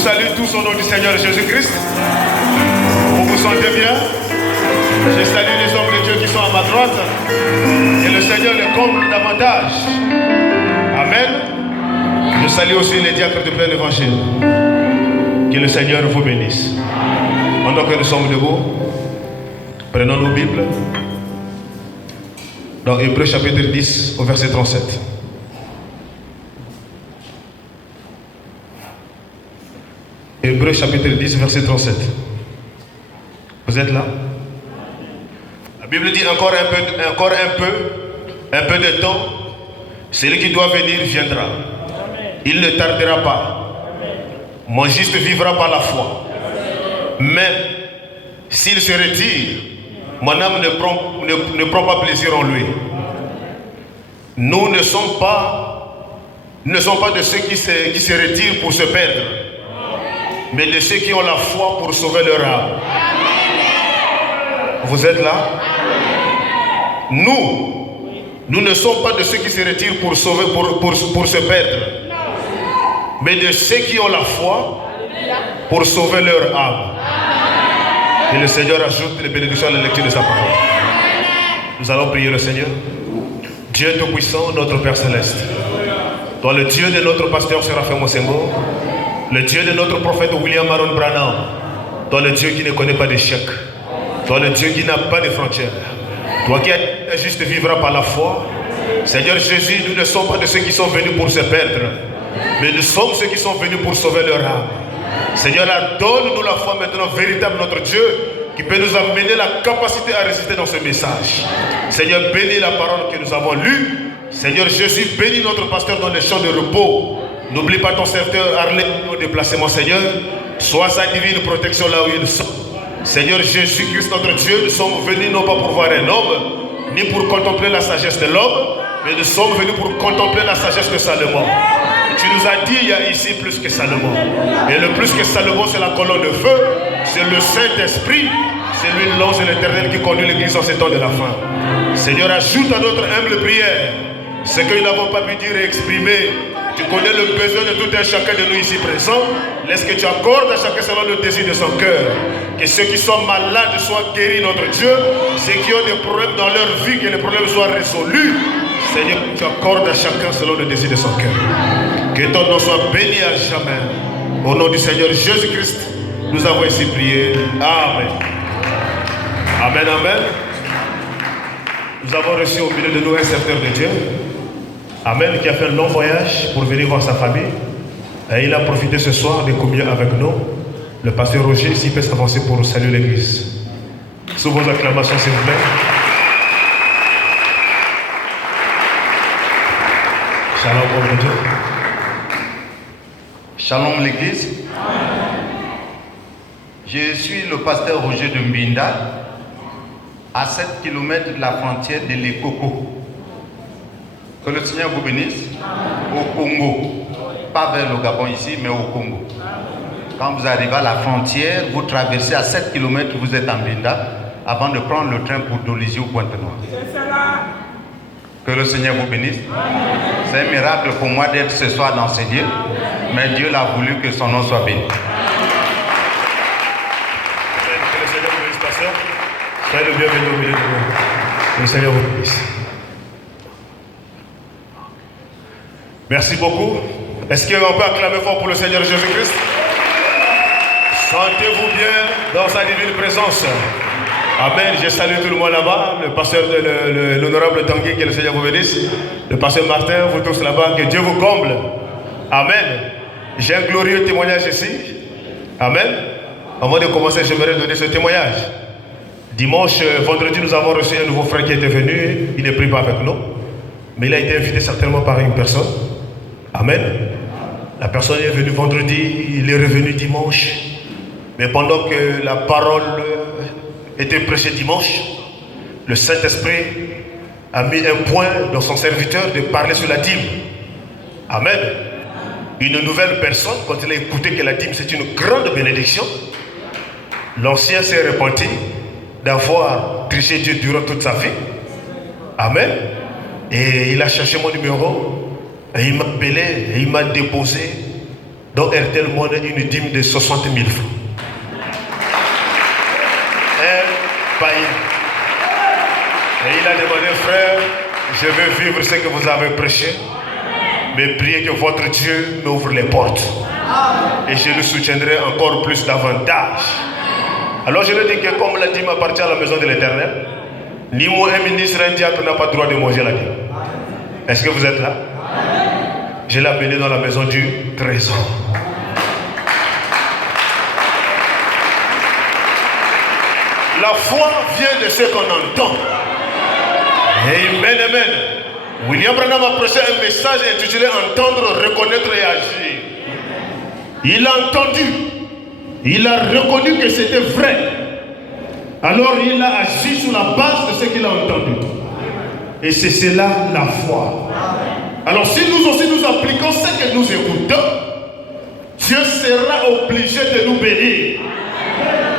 salue tous au nom du Seigneur Jésus-Christ. Vous vous sentez bien? Je salue les hommes de Dieu qui sont à ma droite. Et le Seigneur les comble davantage. Amen. Je salue aussi les diacres de plein évangile. Que le Seigneur vous bénisse. Pendant que nous sommes debout, prenons nos Bibles. Dans Hébreux chapitre 10 au verset 37. Hébreux chapitre 10 verset 37. Vous êtes là? La Bible dit encore un peu de temps, celui qui doit venir viendra. Il ne tardera pas. Mon juste vivra par la foi. Mais s'il se retire, mon âme ne prend pas plaisir en lui. Nous ne sommes pas de ceux qui se retirent pour se perdre, mais de ceux qui ont la foi pour sauver leur âme. Vous êtes là? Nous ne sommes pas de ceux qui se retirent pour se perdre, mais de ceux qui ont la foi pour sauver leur âme. Et le Seigneur ajoute les bénédictions à la lecture de sa parole. Nous allons prier le Seigneur. Dieu Tout-Puissant, notre Père Céleste, toi le Dieu de notre pasteur Séraphin Mosengo, le Dieu de notre prophète William Aaron Branham, toi le Dieu qui ne connaît pas d'échec, toi le Dieu qui n'a pas de frontières, toi qui as juste vivra par la foi. Seigneur Jésus, nous ne sommes pas de ceux qui sont venus pour se perdre, mais nous sommes ceux qui sont venus pour sauver leur âme. Seigneur, donne-nous la foi maintenant véritable, notre Dieu, qui peut nous amener la capacité à résister dans ce message. Seigneur, bénis la parole que nous avons lue. Seigneur Jésus, bénis notre pasteur dans les champs de repos. N'oublie pas ton serviteur Arlette au déplacement, Seigneur. Sois sa divine protection là où il sont. Seigneur Jésus-Christ, notre Dieu, nous sommes venus non pas pour voir un homme, ni pour contempler la sagesse de l'homme, mais nous sommes venus pour contempler la sagesse de Salomon. Tu nous as dit, il y a ici plus que Salomon. Et le plus que Salomon, c'est la colonne de feu, c'est le Saint-Esprit, c'est lui l'ange de l'Éternel qui conduit l'Église en ces temps de la fin. Seigneur, ajoute à notre humble prière ce que nous n'avons pas pu dire et exprimer. Tu connais le besoin de tout un chacun de nous ici présents. Laisse que tu accordes à chacun selon le désir de son cœur. Que ceux qui sont malades soient guéris, notre Dieu. Ceux qui ont des problèmes dans leur vie, que les problèmes soient résolus. Seigneur, tu accordes à chacun selon le désir de son cœur. Que ton nom soit béni à jamais. Au nom du Seigneur Jésus-Christ, nous avons ici prié. Amen. Amen, amen. Nous avons reçu au milieu de nous un serviteur de Dieu. Amen, qui a fait un long voyage pour venir voir sa famille. Et il a profité ce soir de communier avec nous. Le pasteur Roger, s'il peut s'avancer pour saluer l'église. Sous vos acclamations, s'il vous plaît. Shalom, mon Dieu. Shalom l'église. Je suis le pasteur Roger de Mbinda, à 7 km de la frontière de l'Ekoko. Que le Seigneur vous bénisse. Au Congo. Pas vers le Gabon ici, mais au Congo. Quand vous arrivez à la frontière, vous traversez à 7 km, vous êtes en Mbinda, avant de prendre le train pour Dolisie ou Pointe-Noire. Que le Seigneur vous bénisse. C'est un miracle pour moi d'être ce soir dans ce lieu, mais Dieu l'a voulu que son nom soit béni. Que le Seigneur vous bénisse, pasteur. Soyez le bienvenu au milieu de nous. Que le Seigneur vous bénisse. Merci beaucoup. Est-ce qu'on peut acclamer fort pour le Seigneur Jésus-Christ? Sentez-vous bien dans sa divine présence. Amen. Je salue tout le monde là-bas. Le pasteur, l'honorable Tanguy, que le Seigneur vous bénisse. Le pasteur Martin, vous tous là-bas, que Dieu vous comble. Amen. J'ai un glorieux témoignage ici. Amen. Avant de commencer, j'aimerais donner ce témoignage. Dimanche, vendredi, nous avons reçu un nouveau frère qui était venu. Il ne prie pas avec nous, mais il a été invité certainement par une personne. Amen. La personne est venue vendredi, il est revenu dimanche. Mais pendant que la parole était prêchée dimanche, le Saint-Esprit a mis un point dans son serviteur de parler sur la dîme. Amen. Une nouvelle personne, quand il a écouté que la dîme c'est une grande bénédiction, l'ancien s'est repenti d'avoir triché Dieu durant toute sa vie. Amen. Et il a cherché mon numéro. Et il m'a appelé, et il m'a déposé dont RTL Monnaie une dîme de 60 000 francs. Un païen. Et il a demandé, frère, je veux vivre ce que vous avez prêché, mais priez que votre Dieu m'ouvre les portes. Et je le soutiendrai encore plus davantage. Alors je lui ai dit que comme la dîme appartient à la maison de l'Éternel, ni moi un ministre, un diacre n'a pas le droit de manger la dîme. Est-ce que vous êtes là? Je l'ai amené dans la maison du trésor. La foi vient de ce qu'on entend. Amen, amen. William Branham a prêché un message intitulé Entendre, reconnaître et agir. Il a entendu. Il a reconnu que c'était vrai. Alors il a agi sur la base de ce qu'il a entendu. Et c'est cela la foi. Alors si nous aussi nous appliquons ce que nous écoutons, Dieu sera obligé de nous bénir.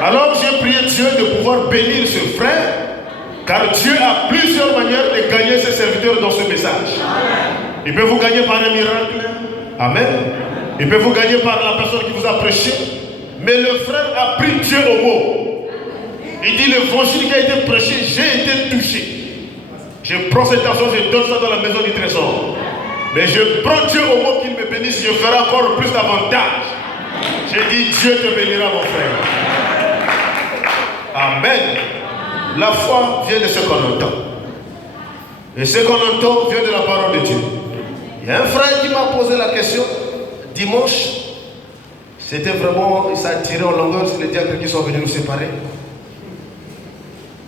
Alors j'ai prié Dieu de pouvoir bénir ce frère, car Dieu a plusieurs manières de gagner ses serviteurs dans ce message. Il peut vous gagner par un miracle. Amen. Il peut vous gagner par la personne qui vous a prêché. Mais le frère a pris Dieu au mot. Il dit l'évangile qui a été prêché, j'ai été touché. Je prends cet argent, je donne ça dans la maison du trésor. Mais je prends Dieu au mot qu'il me bénisse, je ferai encore plus d'avantages. J'ai dit Dieu te bénira mon frère. Amen. La foi vient de ce qu'on entend. Et ce qu'on entend vient de la parole de Dieu. Il y a un frère qui m'a posé la question dimanche. C'était vraiment, ça a tiré en longueur, c'est les diacres qui sont venus nous séparer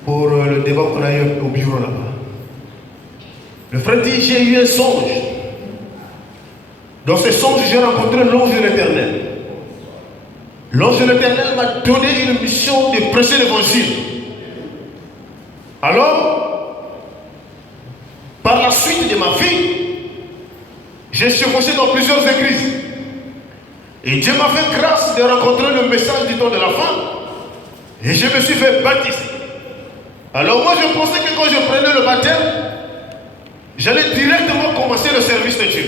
pour le débat qu'on a eu au bureau là-bas. Le frère dit, j'ai eu un songe. Dans ce songe, j'ai rencontré l'ange de l'Éternel. L'ange de l'Éternel m'a donné une mission de prêcher l'évangile. Alors, par la suite de ma vie, j'ai chevauché dans plusieurs églises. Et Dieu m'a fait grâce de rencontrer le message du temps de la fin. Et je me suis fait baptiser. Alors moi je pensais que quand je prenais le baptême, j'allais directement commencer le service de Dieu.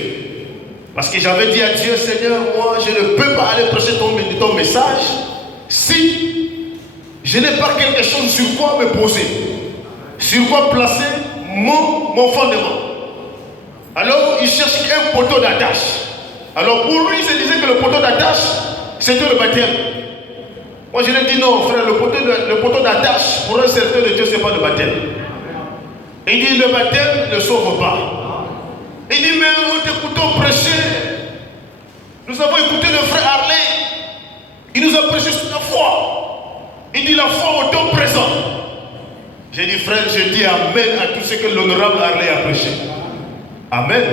Parce que j'avais dit à Dieu, Seigneur, moi je ne peux pas aller prêcher ton message si je n'ai pas quelque chose sur quoi me poser. Sur quoi placer mon fondement. Alors il cherchait un poteau d'attache. Alors pour lui, il se disait que le poteau d'attache, c'était le baptême. Moi je lui ai dit non frère, le poteau d'attache pour un serviteur de Dieu, ce n'est pas le baptême. Il dit le baptême ne sauve pas. Il dit mais nous t'écoutons prêcher. Nous avons écouté le frère Harley. Il nous a prêché sur la foi. Il dit la foi au temps présent. J'ai dit frère, je dis amen à tout ce que l'honorable Harley a prêché. Amen.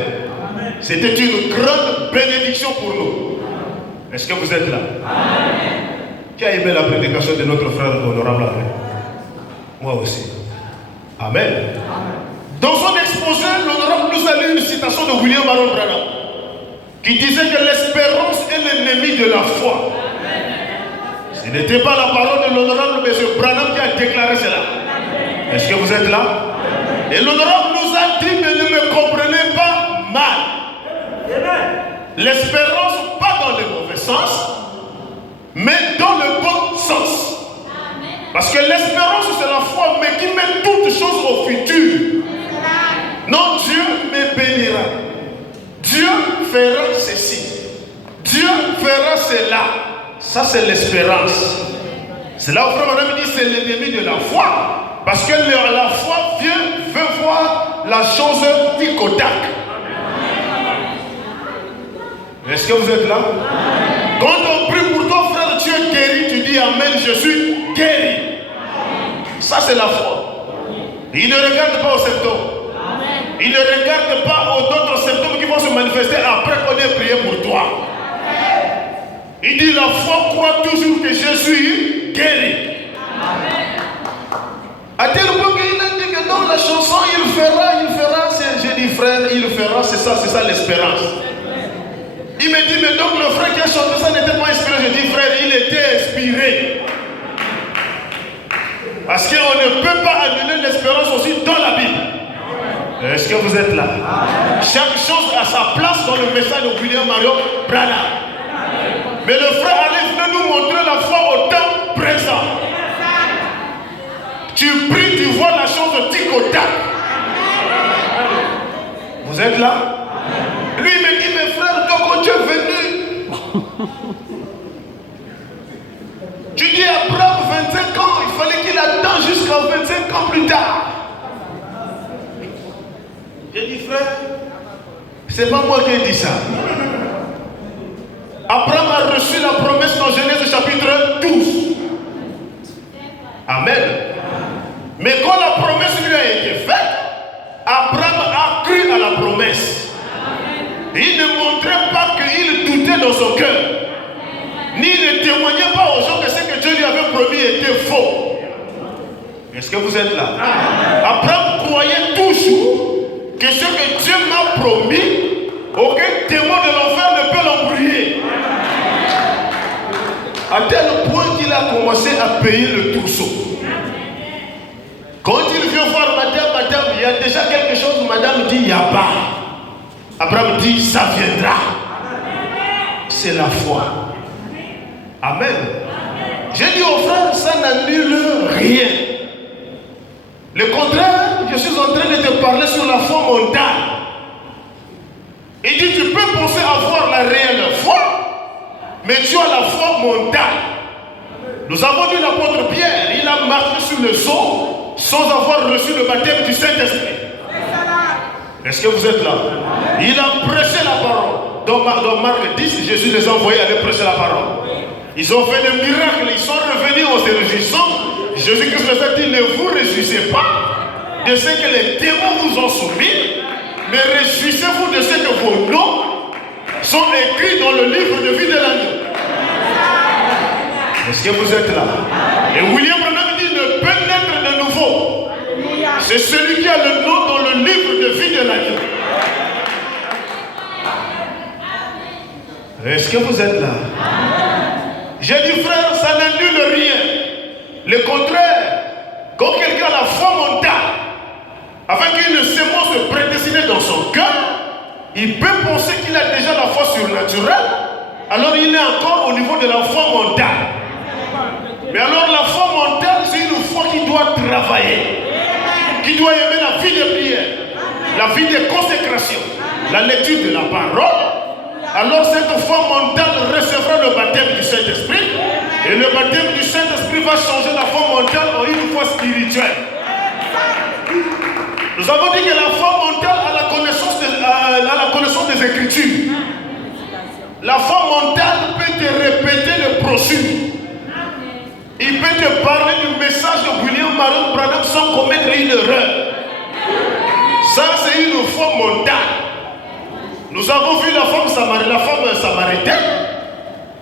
C'était une grande bénédiction pour nous. Est-ce que vous êtes là? Amen. Qui a aimé la prédication de notre frère honorable Harley? Moi aussi. Amen. Dans son exposé, l'honorable nous a lu une citation de William Marion Branham qui disait que l'espérance est l'ennemi de la foi. Ce n'était pas la parole de l'honorable M. Branham qui a déclaré cela. Est-ce que vous êtes là? Et l'honorable nous a dit, mais ne me comprenez pas mal. L'espérance, pas dans le mauvais sens, mais dans le bon sens. Parce que l'espérance, c'est la foi, mais qui met toutes choses au futur. Non, Dieu me bénira. Dieu fera ceci. Dieu fera cela. Ça, c'est l'espérance. C'est là où frère Madame dit c'est l'ennemi de la foi. Parce que la foi veut voir la chose tic au tac. Est-ce que vous êtes là? Quand on prie pour ton frère, tu es guéri, tu dis amen, je suis guéri. Ça c'est la foi. Il ne regarde pas aux symptômes. Il ne regarde pas aux autres symptômes qui vont se manifester après qu'on ait prié pour toi. Il dit la foi croit toujours que je suis guéri. À tel point qu'il a dit que dans la chanson il fera, j'ai dit frère, il fera, c'est ça l'espérance. Il me dit mais donc le frère qui a chanté ça n'était pas inspiré. J'ai dit frère, il était inspiré. Parce qu'on ne peut pas annuler l'espérance aussi dans la Bible. Est-ce que vous êtes là? Chaque chose a sa place dans le message de William Marion Branham. Mais le frère Ali venait nous montrer la foi au temps présent. Tu pries, tu vois la chose tic au tac. Vous êtes là? Lui il me dit, mes frères, donc Dieu est venu. Tu dis Abraham 25 ans, il fallait qu'il attende jusqu'à 25 ans plus tard. J'ai dit frère, c'est pas moi qui ai dit ça. Abraham a reçu la promesse dans Genèse chapitre 12. Amen. Mais quand la promesse lui a été faite, Abraham a cru à la promesse. Il ne montrait pas qu'il doutait dans son cœur. Ni ne témoignait pas aux gens que ce que Dieu lui avait promis était faux. Est-ce que vous êtes là? Abraham croyait toujours que ce que Dieu m'a promis, aucun témoin de l'enfer ne peut l'embrouiller. À tel point qu'il a commencé à payer le trousseau. Quand il vient voir madame, il y a déjà quelque chose, madame dit, il n'y a pas. Abraham dit, ça viendra. C'est la foi. Amen. J'ai dit aux frères, ça n'annule rien. Le contraire, je suis en train de te parler sur la foi mentale. Il dit, tu peux penser avoir la réelle foi, mais tu as la foi mentale. Nous avons vu l'apôtre Pierre, il a marché sur le sol sans avoir reçu le baptême du Saint-Esprit. Est-ce que vous êtes là? Il a prêché la parole. Dans Marc 10, Jésus les a envoyés aller prêcher la parole. Ils ont fait des miracles, ils sont revenus en se réjouissant. Jésus-Christ les a dit, ne vous réjouissez pas de ce que les démons vous ont soumis, mais réjouissez-vous de ce que vos noms sont écrits dans le livre de vie de l'agneau. Est-ce que vous êtes là? Et William Branham dit, ne peut naître de nouveau. C'est celui qui a le nom dans le livre de vie de l'agneau. Est-ce que vous êtes là? J'ai dit frère, ça n'annule rien. Le contraire, quand quelqu'un a la foi mentale, avec une sémence prédestinée dans son cœur, il peut penser qu'il a déjà la foi surnaturelle, alors il est encore au niveau de la foi mentale. Mais alors la foi mentale, c'est une foi qui doit travailler, qui doit aimer la vie de prière, la vie de consécration, la lecture de la parole. Alors cette foi mentale recevra le baptême du Saint-Esprit, et le baptême du Saint-Esprit va changer la foi mentale en une foi spirituelle. Nous avons dit que la foi mentale a la connaissance des Écritures. La foi mentale peut te répéter le brochure. Il peut te parler du message de William Marion Branham sans commettre une erreur. Ça, c'est une foi mentale. Nous avons vu la femme samaritaine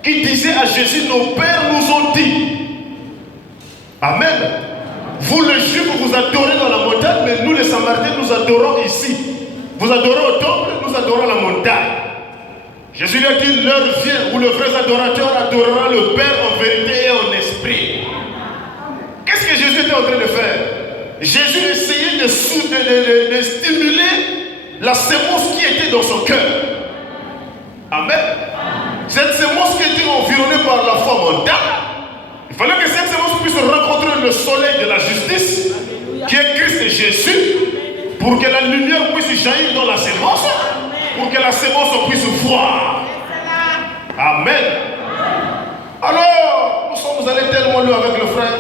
qui disait à Jésus, nos pères nous ont dit. Amen. Vous les Juifs, vous adorez dans la montagne, mais nous les Samaritains, nous adorons ici. Vous adorez au temple, nous adorons la montagne. Jésus lui a dit, l'heure vient où le vrai adorateur adorera le Père en vérité et en esprit. Qu'est-ce que Jésus était en train de faire? Jésus essayait de stimuler la sémence qui était dans son cœur. Amen. Cette sémence qui était environnée par la foi mentale, il fallait que cette sémence puisse rencontrer le soleil de la justice, qui est Christ Jésus, pour que la lumière puisse jaillir dans la sémence, pour que la sémence puisse voir. Amen. Alors, nous sommes allés tellement loin avec le frère.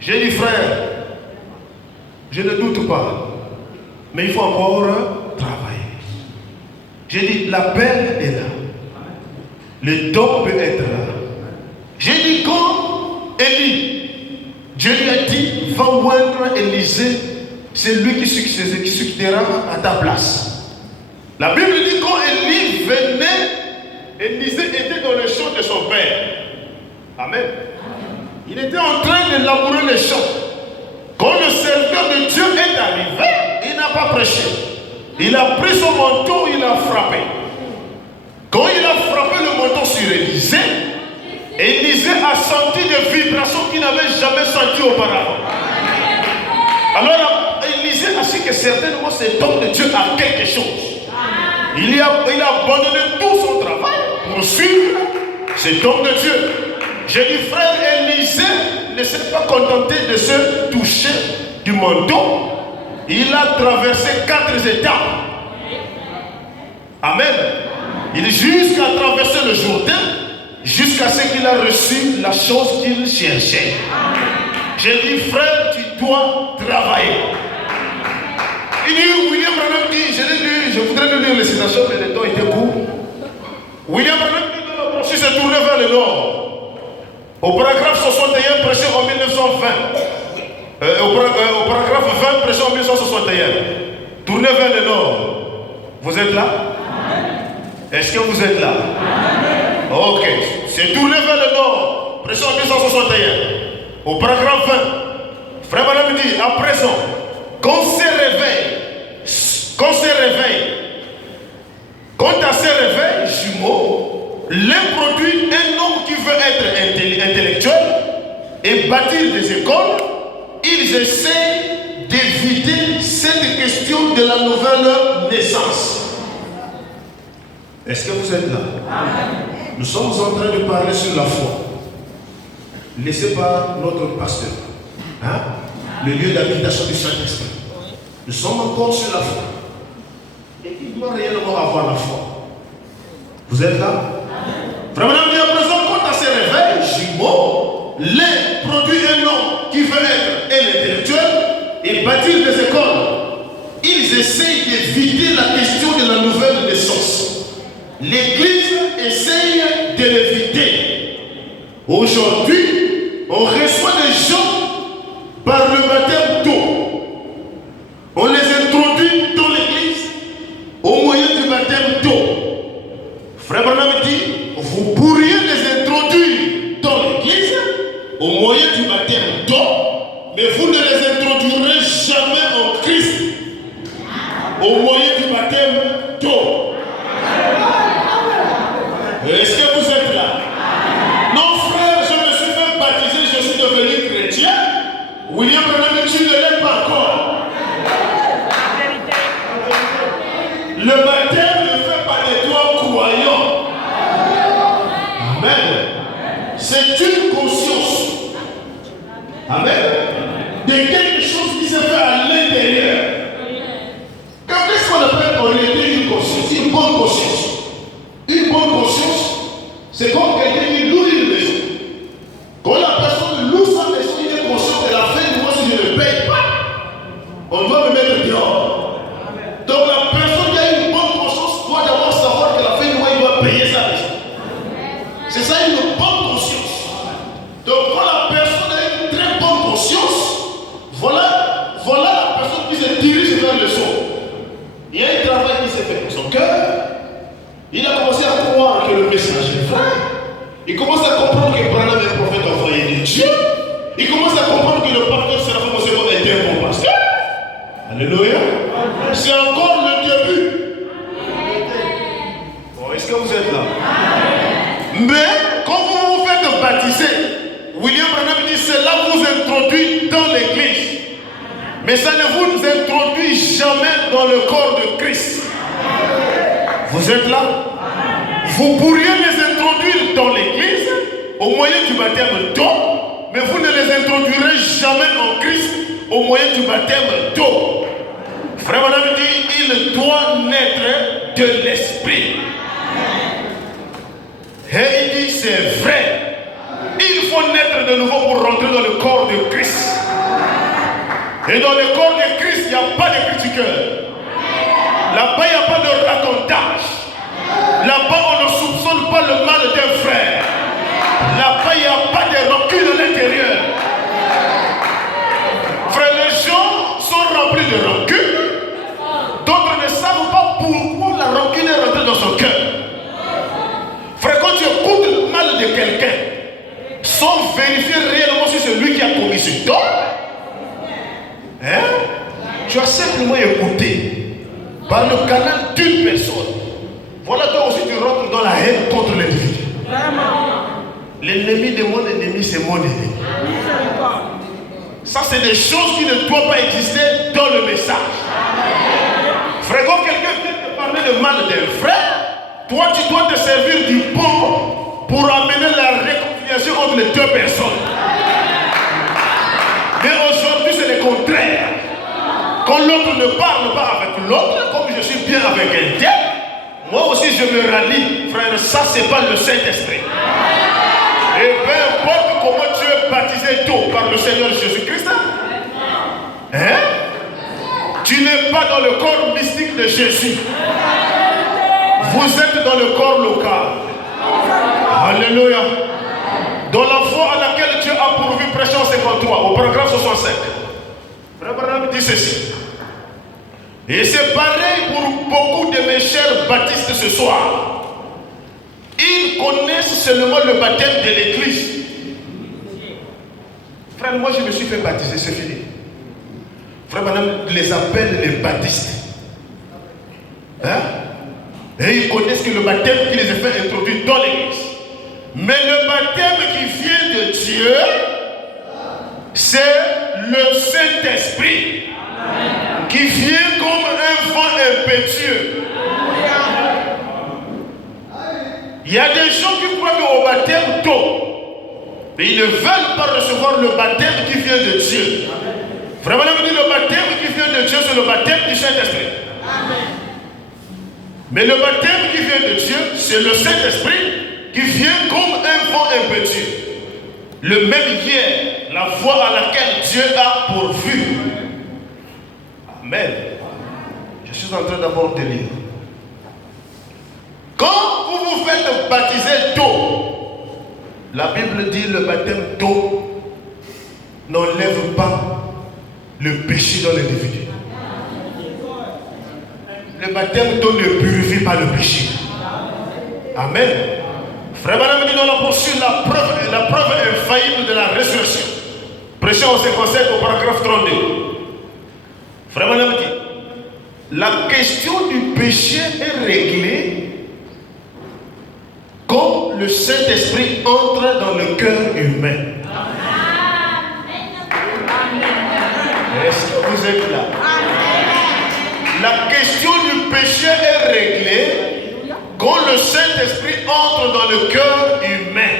J'ai dit, frère, je ne doute pas, mais il faut encore travailler. J'ai dit, la peine est là. Le don peut être là. J'ai dit, quand Élie, Dieu lui a dit, va oindre Élisée, c'est lui qui succédera à ta place. La Bible dit, quand Élie venait, Élisée était dans le champ de son père. Amen. Il était en train de labourer les champs. Quand le serviteur de Dieu est arrivé, il n'a pas prêché. Il a pris son manteau, il a frappé. Quand il a frappé le manteau sur Élisée, Élisée a senti des vibrations qu'il n'avait jamais senties auparavant. Alors Élisée a su que certainement cet homme de Dieu a quelque chose. Il a abandonné tout son travail pour suivre Cet homme de Dieu. J'ai dit, frère Élisée ne s'est pas contenté de se toucher du manteau. Il a traversé 4 étapes. Amen. Il jusqu'à traverser le Jourdain, jusqu'à ce qu'il a reçu la chose qu'il cherchait. J'ai dit, frère, tu dois travailler. Il dit, William Branham dit, je voudrais lui lire les citations, mais le temps était court. William Branham dit que le processus s'est tourné vers le nord. Au paragraphe 61, prêché en 1920. Au paragraphe 20, prêché en 1961. Tournez vers le nord. Vous êtes là? Est-ce que vous êtes là? Ok. C'est tourné vers le nord. Prêché en 1961. Au paragraphe 20. Frère Madame dit, à présent, qu'on se réveille, quand à se réveil, jumeaux, l'un produit un homme qui veut être intellectuel et bâtir des écoles, ils essayent d'éviter cette question de la nouvelle naissance. Est-ce que vous êtes là? Nous sommes en train de parler sur la foi. Laissez par notre pasteur, le lieu d'habitation du Saint-Esprit. Nous sommes encore sur la foi. Et il doit réellement avoir la foi. Vous êtes là? Vraiment, à présent, quand à se réveille, jumeaux, l'un produit un homme qui veut être un intellectuel et bâtir des écoles. Ils essayent d'éviter la question de la nouvelle naissance. L'Église essaye de l'éviter. Aujourd'hui, on reçoit des gens par le baptême d'eau. On les introduit dans l'Église au moyen du baptême d'eau. Frère Branham dit, vous pourriez les introduire dans l'Église au moyen du baptême d'eau, mais vous ne les introduirez jamais en Christ au moyen du baptême d'eau. Est-ce que vous êtes là? Non, frère, je me suis fait baptiser, je suis devenu chrétien. William Branham, tu ne l'es pas encore. Le baptême ne fait pas de toi croyant. Amen. C'est une conscience. Amen. De quelque chose qui se fait à l'intérieur. Qu'est-ce qu'on appelle en réalité une conscience? Une bonne conscience. Une bonne conscience, c'est comme quelqu'un qui loue une maison. Quand la personne loue sa maison, il est conscient de la fin du mois, si je ne paye pas, on doit me mettre dehors. Donc la personne qui a une bonne conscience doit d'abord savoir que la fin du mois, il doit payer sa maison. C'est ça une bonne conscience. Donc quand la personne a une très bonne conscience, voilà la personne qui se dirige vers le son. Il y a un travail qui s'est fait pour son cœur. Il a commencé à croire que le message est vrai. Il commence à comprendre que Branham est un prophète envoyé de Dieu. Il commence à comprendre que le pasteur Séraphin Mossego était un bon pasteur. Alléluia. C'est encore le début. Bon, est-ce que vous êtes là? Mais quand vous vous faites baptiser, William Branham dit cela vous introduit dans l'église. Mais ça ne vous introduit jamais dans le corps de Christ. Vous êtes là? Vous pourriez les introduire dans l'église au moyen du baptême d'eau, mais vous ne les introduirez jamais en Christ au moyen du baptême d'eau. Frère Madame dit, il doit naître de l'esprit. Et il dit, c'est vrai. Il faut naître de nouveau pour rentrer dans le corps de Christ. Et dans le corps de Christ, il n'y a pas de critiqueur. Là-bas, il n'y a pas de racontage. Là-bas, on ne soupçonne pas le mal d'un frère. Là-bas, il n'y a pas de rancune à l'intérieur. Frère, les gens sont remplis de rancune. D'autres ne savent pas pourquoi la rancune est rentrée dans son cœur. Frère, quand tu écoutes le mal de quelqu'un, sans vérifier réellement si c'est lui qui a commis ce tort, tu as simplement écouté par le canal d'une personne. Voilà donc aussi tu rentres dans la haine contre l'individu. L'ennemi de mon ennemi, c'est mon ennemi. Ça, c'est des choses qui ne doivent pas exister dans le message. Frère, quand quelqu'un vient te parler de mal d'un frère, toi, tu dois te servir du bon pour amener la réconciliation entre les deux personnes. Mais aujourd'hui, c'est le contraire. Quand l'autre ne parle pas avec l'autre, comme je suis bien avec un tel, moi aussi je me rallie. Frère, ça c'est pas le Saint-Esprit. Et peu importe comment tu es baptisé tôt par le Seigneur Jésus-Christ, hein? Tu n'es pas dans le corps mystique de Jésus. Vous êtes dans le corps local. Alléluia. Dans la foi à laquelle Dieu a pourvu, prêchant 53, au paragraphe 65. Frère Branham dit ceci. Et c'est pareil pour beaucoup de mes chers baptistes ce soir. Ils connaissent seulement le baptême de l'Église. Frère, moi je me suis fait baptiser, c'est fini. Frère Branham les appelle les baptistes. Hein? Et ils connaissent que le baptême qui les a fait introduire dans l'Église. Mais le baptême qui vient de Dieu, c'est le Saint-Esprit. Qui vient comme un vent impétueux. Il y a des gens qui croient qu'au baptême tôt, mais ils ne veulent pas recevoir le baptême qui vient de Dieu. Vraiment, le baptême qui vient de Dieu, c'est le baptême du Saint-Esprit. Mais le baptême qui vient de Dieu, c'est le Saint-Esprit qui vient comme un vent impétueux. Le même hier, la voie à laquelle Dieu a pourvu. Amen. Je suis en train d'abord de lire. Quand vous vous faites baptiser tôt, la Bible dit le baptême tôt n'enlève pas le péché dans l'individu. Le baptême tôt ne purifie pas le péché. Amen. Frère Madame dit dans la poursuite la preuve infaillible de la résurrection. Prêchant au 57 au paragraphe 32. Frère Madame dit, la question du péché est réglée quand le Saint-Esprit entre dans le cœur humain. Est-ce que vous êtes là? La question du péché est réglée quand le Saint-Esprit entre dans le cœur humain.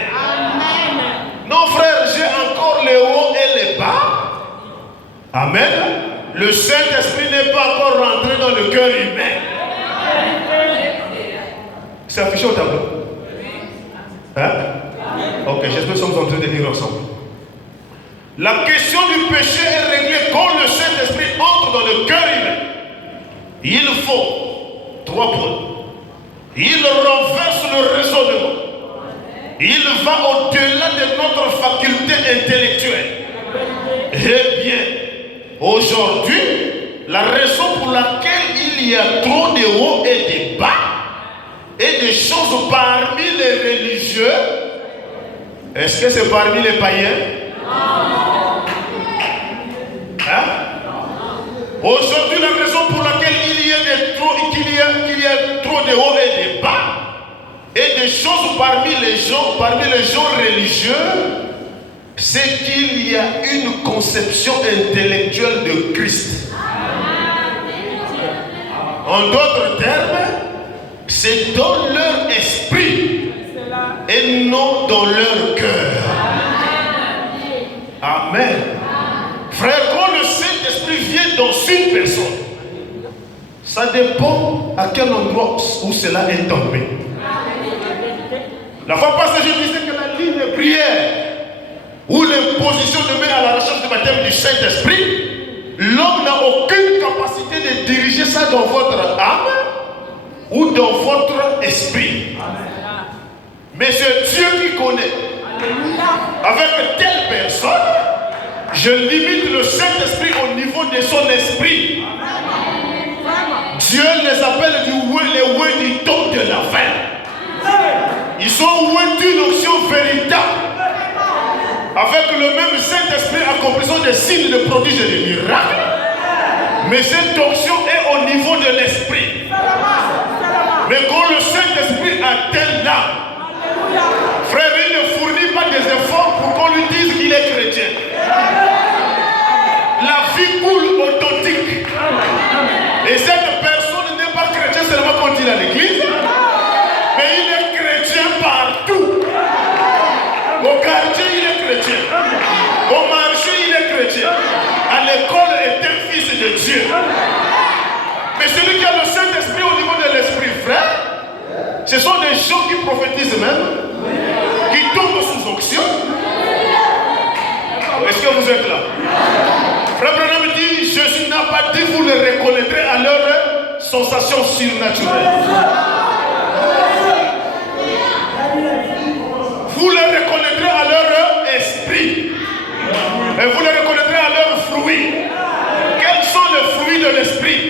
Non frère, j'ai encore les hauts et les bas. Amen. Le Saint-Esprit n'est pas encore rentré dans le cœur humain. C'est affiché au tableau. Hein? Ok, j'espère que nous sommes en train de lire ensemble. La question du péché est réglée quand le Saint-Esprit entre dans le cœur humain. Il faut 3 points. Il renverse le raisonnement. Il va au-delà de notre faculté intellectuelle. Eh bien, aujourd'hui, la raison pour laquelle il y a trop de hauts et de bas et des choses parmi les religieux, est-ce que c'est parmi les païens? Hein? Aujourd'hui, la raison pour laquelle il y a trop de hauts et de bas et des choses parmi les gens religieux, c'est qu'il y a une conception intellectuelle de Christ. En d'autres termes, c'est dans leur esprit et non dans leur cœur. Amen. Frère, quand le Saint-Esprit vient dans une personne, ça dépend à quel endroit où cela est tombé. La fois passée, je disais que la ligne de prière ou l'imposition de main à la recherche du baptême du Saint-Esprit, l'homme n'a aucune capacité de diriger ça dans votre âme ou dans votre esprit. Mais c'est Dieu qui connaît. Avec telle personne, je limite le Saint-Esprit au niveau de son esprit. Dieu les appelle les ouïes du don de la fin. Ils sont ouïes d'une onction véritable. Avec le même Saint-Esprit accomplissant des signes, de prodiges et des miracles. Mais cette onction est au niveau de l'esprit. Mais quand le Saint-Esprit atteint l'âme, frère, il ne fournit pas des efforts pour qu'on lui dise qu'il est chrétien. La vie coule authentique. Et cette personne n'est pas chrétien seulement quand il est à l'église, mais il est chrétien partout. chrétien. Au marché, il est chrétien. À l'école, il est un fils de Dieu. Mais celui qui a le Saint-Esprit au niveau de l'esprit, frère, ce sont des gens qui prophétisent même, qui tombent sous onction. Est-ce que vous êtes là? Frère Branham dit, Jésus n'a pas dit, vous le reconnaîtrez à leur sensation surnaturelle. Vous le reconnaîtrez à leur esprit. Et vous le reconnaîtrez à leurs fruits. Quels sont les fruits de l'esprit?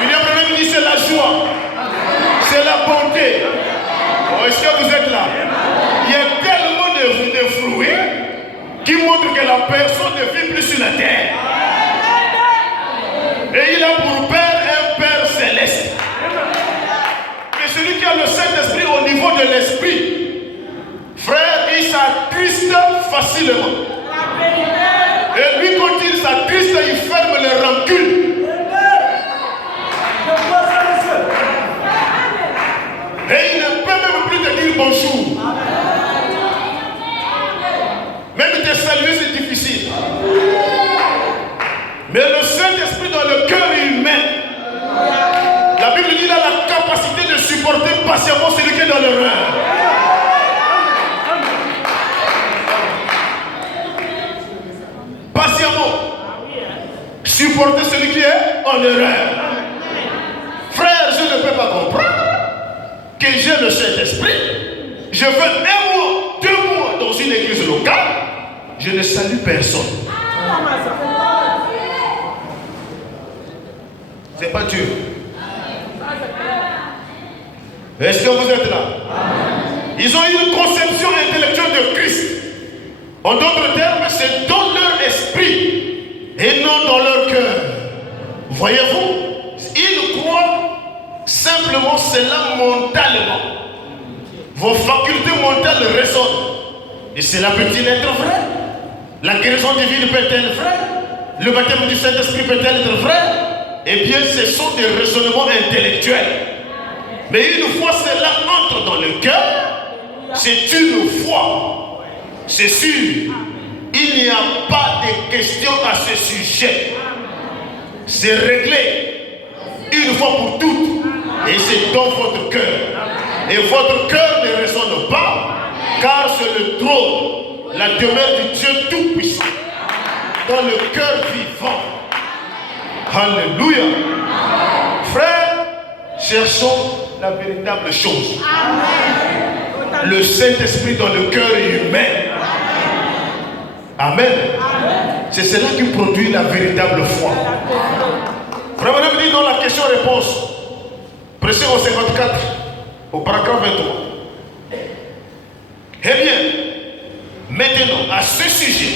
William Branham dit, c'est la joie, c'est la bonté. Oh, est-ce que vous êtes là? Il y a tellement de fruits qui montrent que la personne ne vit plus sur la terre. Et il a pour père un Père céleste. Mais celui qui a le Saint-Esprit au niveau de l'esprit, frère, il s'attriste facilement. Et lui, quand il s'attriste, il ferme les rancunes. Et il ne peut même plus te dire bonjour. Même te saluer, c'est difficile. Mais le Saint-Esprit dans le cœur humain, la Bible dit qu'il a la capacité de supporter patiemment celui qui est dans l'erreur. Patiemment supporter celui qui est en erreur. Frère, je ne peux pas comprendre que j'ai le Saint-Esprit. Je fais 1 mois, 2 mois dans une église locale, je ne salue personne. C'est pas Dieu. Est-ce que vous êtes là? Ils ont une conception intellectuelle de Christ. En d'autres termes, c'est dans leur esprit et non dans leur cœur. Voyez-vous, ils croient simplement cela mentalement. Vos facultés mentales résonnent. Et cela peut-il être vrai? La guérison divine peut-elle être vraie? Le baptême du Saint-Esprit peut-elle être vrai? Eh bien, ce sont des raisonnements intellectuels. Mais une fois cela entre dans le cœur, c'est une foi. C'est sûr. Il n'y a pas de questions à ce sujet. C'est réglé une fois pour toutes. Et c'est dans votre cœur. Et votre cœur ne résonne pas, car c'est le trône, la demeure du Dieu Tout-Puissant, dans le cœur vivant. Alléluia. Frères, cherchons la véritable chose. Le Saint-Esprit dans le cœur humain. Amen. C'est cela qui produit la véritable foi. Frère Madame dit dans la question-réponse, pressé au 54, au paragraphe 23. Eh bien, maintenant, à ce sujet,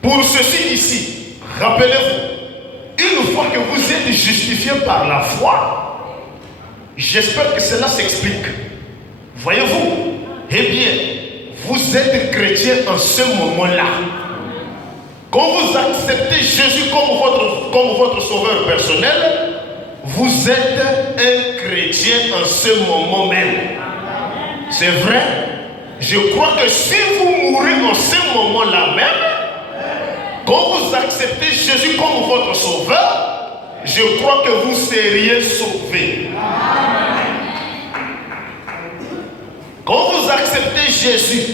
pour ceci ici, rappelez-vous, une fois que vous êtes justifié par la foi, j'espère que cela s'explique. Voyez-vous, eh bien, vous êtes chrétien en ce moment-là. Quand vous acceptez Jésus comme votre sauveur personnel, vous êtes un chrétien en ce moment même. C'est vrai. Je crois que si vous mourrez en ce moment-là même, quand vous acceptez Jésus comme votre sauveur, je crois que vous seriez sauvé. Quand vous acceptez Jésus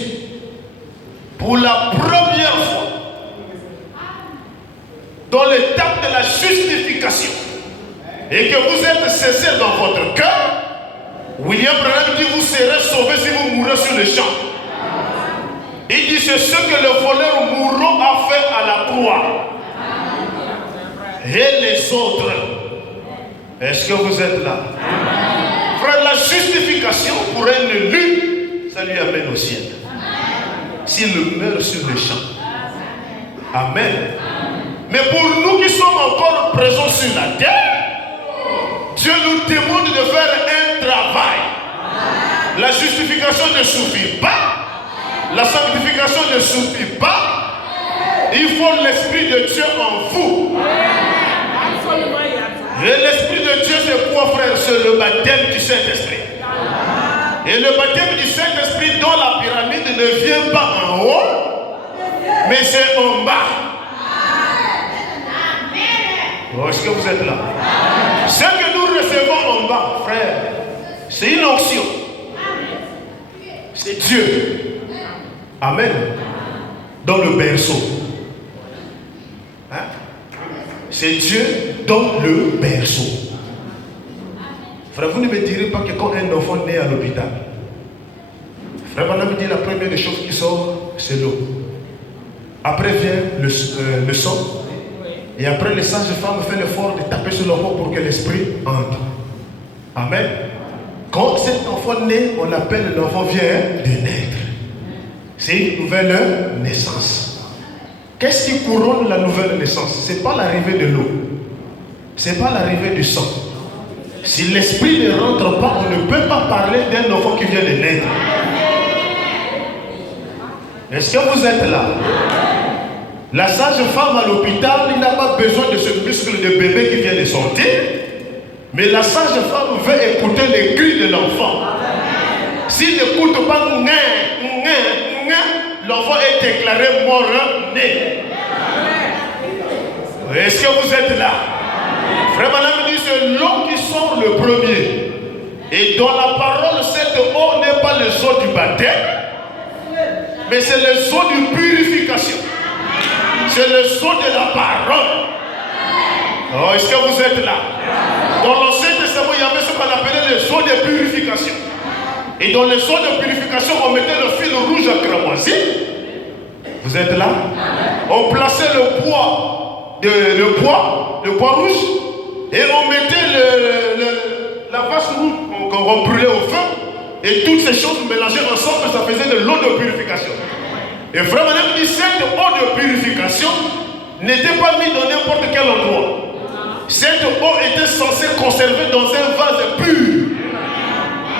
pour la première fois, dans l'étape de la justification, et que vous êtes sincère dans votre cœur, William Branham dit vous serez sauvé si vous mourrez sur le champ. Il dit c'est ce que le voleur mourant a fait à la croix. Et les autres, est-ce que vous êtes là? Frère, la justification pour un élu, ça lui amène au ciel. S'il meurt sur le champ. Amen. Mais pour nous qui sommes encore présents sur la terre, Dieu nous demande de faire un travail. La justification ne suffit pas. La sanctification ne suffit pas. Il faut l'Esprit de Dieu en vous. Et l'Esprit de Dieu, c'est quoi, frère? C'est le baptême du Saint-Esprit. Et le baptême du Saint-Esprit dans la pyramide ne vient pas en haut, mais c'est en bas. Oh, est-ce que vous êtes là? Ce que nous recevons en bas, frère, c'est une onction. C'est Dieu. Amen. Dans le berceau. Hein? C'est Dieu dans le berceau. Frère, vous ne me direz pas que quand un enfant naît à l'hôpital, frère Madame me dit la première des choses qui sort, c'est l'eau. Après vient le sang. Et après, les sages-femmes font l'effort de taper sur l'enfant pour que l'esprit entre. Amen. Quand cet enfant naît, on l'appelle l'enfant vient de naître. C'est une nouvelle naissance. Qu'est-ce qui couronne la nouvelle naissance? Ce n'est pas l'arrivée de l'eau. Ce n'est pas l'arrivée du sang. Si l'esprit ne rentre pas, on ne peut pas parler d'un enfant qui vient de naître. Est-ce que vous êtes là? La sage-femme à l'hôpital, il n'a pas besoin de ce muscle de bébé qui vient de sortir. Mais la sage-femme veut écouter les cris de l'enfant. S'il n'écoute pas l'enfant est déclaré mort-né. Est-ce que vous êtes là? Frère Madame dit c'est l'eau qui sort le premier. Et dans la parole, cette eau n'est pas le sceau du baptême, mais c'est le sceau de purification. C'est le sceau de la parole. Oh, est-ce que vous êtes là? Dans l'Ancien Testament, il y avait ce qu'on appelait le sceau de purification. Et dans le sceau de purification, on mettait le fil rouge à cramoisi. Vous êtes là? On plaçait le poids rouge, et on mettait la vache rouge qu'on brûlait au feu. Et toutes ces choses mélangées ensemble, ça faisait de l'eau de purification. Et frère Madame dit, cette eau de purification n'était pas mise dans n'importe quel endroit. Cette eau était censée conserver dans un vase pur.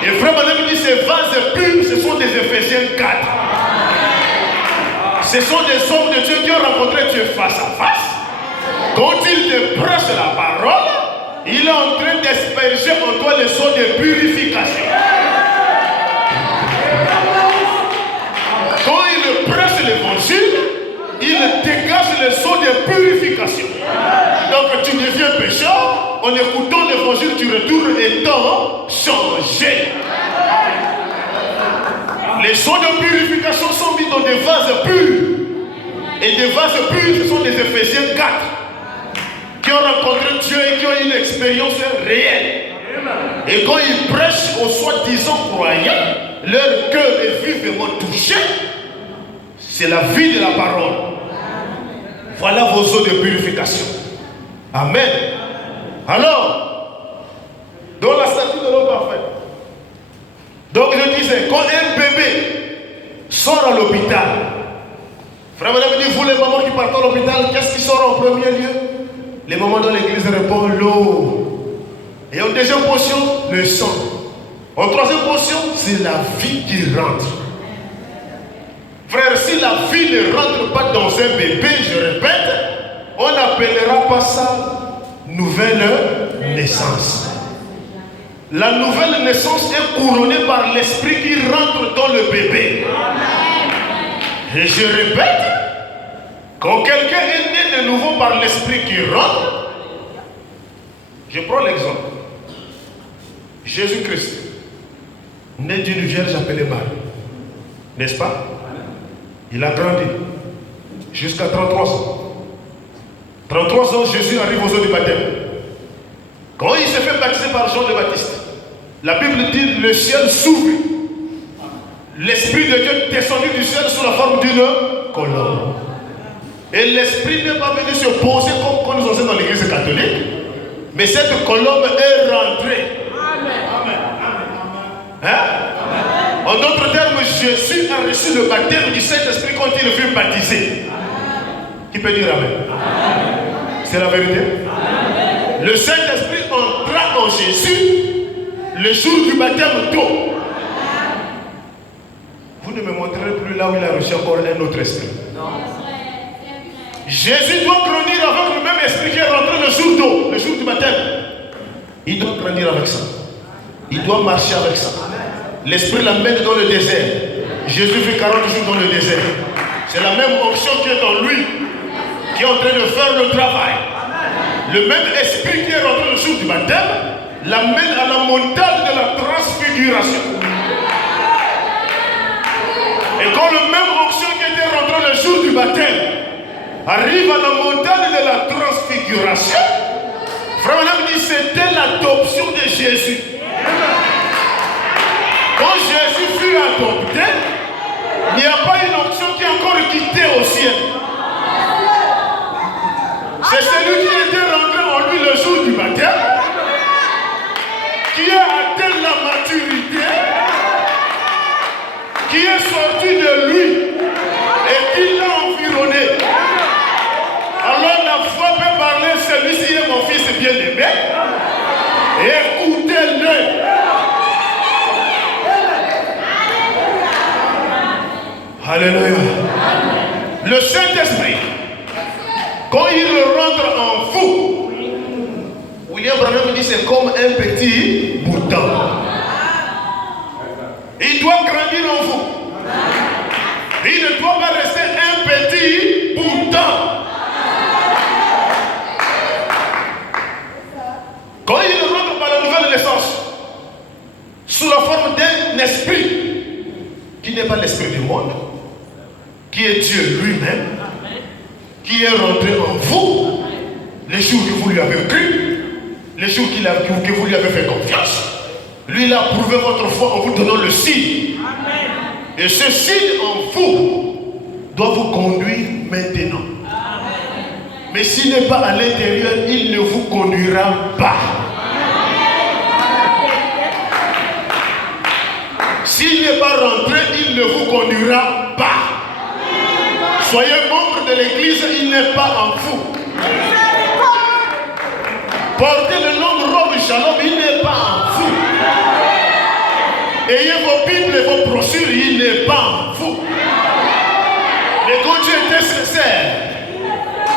Et frère Madame dit, ces vases purs, ce sont des Éphésiens 4. Ce sont des hommes de Dieu qui ont rencontré Dieu face à face. Quand il te prêche la parole, il est en train d'asperger en toi le sceau de purification. Quand il prêche l'évangile, il dégage le sceau de purification. Donc tu deviens pécheur, en écoutant l'évangile, tu retournes étant changé. Les sceaux de purification sont mis dans des vases purs. Et des vases purs, ce sont des Éphésiens 4 qui ont rencontré Dieu et qui ont une expérience réelle. Et quand ils prêchent aux soi-disant croyants, leur cœur est vivement touché. C'est la vie de la parole. Voilà vos eaux de purification. Amen. Alors, dans la statue de l'homme parfait. Donc je disais, quand un bébé sort à l'hôpital, frère Madame dit, vous les mamans qui partent à l'hôpital, qu'est-ce qui sort en premier lieu? Les mamans dans l'église répondent l'eau. Et en deuxième portion, le sang. En troisième portion, c'est la vie qui rentre. Frère, si la vie ne rentre pas dans un bébé, je répète, on n'appellera pas ça nouvelle naissance. La nouvelle naissance est couronnée par l'esprit qui rentre dans le bébé. Et je répète, quand quelqu'un est né de nouveau par l'esprit qui rentre, je prends l'exemple. Jésus-Christ, né d'une vierge appelée Marie, n'est-ce pas? Il a grandi jusqu'à 33 ans. 33 ans, Jésus arrive aux eaux du baptême. Quand il s'est fait baptiser par Jean le Baptiste, la Bible dit le ciel s'ouvre. L'Esprit de Dieu est descendu du ciel sous la forme d'une colombe. Et l'Esprit n'est pas venu se poser comme quand nous enseignons dans l'église catholique, mais cette colombe est rentrée. Hein? En d'autres termes, Jésus a reçu le baptême du Saint-Esprit quand il fut baptisé. Qui peut dire Amen? C'est la vérité. Le Saint-Esprit entra en Jésus le jour du baptême d'eau. Vous ne me montrerez plus là où il a reçu encore un autre esprit. Jésus doit grandir avec le même esprit qui est rentré le jour d'eau, le jour du baptême. Il doit grandir avec ça. Il doit marcher avec ça. l'Esprit l'amène dans le désert. Jésus fait 40 jours dans le désert. C'est la même onction qui est en lui, qui est en train de faire le travail. Le même esprit qui est rentré le jour du baptême l'amène à la montagne de la transfiguration. Et quand le même onction qui était rentré le jour du baptême arrive à la montagne de la transfiguration, Frère Branham dit c'était l'adoption de Jésus. Quand Jésus fut adopté, il n'y a pas une onction qui est encore quittée au ciel. C'est celui qui était rentré en lui le jour du baptême, qui a atteint la maturité, qui est sorti de lui et qui l'a environné. Alors la foi peut parler, celui-ci est mon fils bien-aimé, et écoutez-le. Alléluia. Le Saint-Esprit, quand il rentre en vous, William Branham dit c'est comme un petit bouton. Il doit grandir en vous. Il ne doit pas rester un petit bouton. Quand il rentre par la nouvelle naissance, sous la forme d'un esprit, qui n'est pas l'esprit du monde, qui est Dieu lui-même, qui est rentré en vous, les jours que vous lui avez cru, les jours que vous lui avez fait confiance, lui il a prouvé votre foi en vous donnant le signe. Et ce signe en vous doit vous conduire maintenant. Mais s'il n'est pas à l'intérieur, il ne vous conduira pas. S'il n'est pas rentré, il ne vous conduira pas. Soyez membre de l'église, il n'est pas en vous. Portez le nom de robe shalom, il n'est pas en vous. Ayez vos Bibles et vos brochures, il n'est pas en vous. Mais quand tu étais sincère,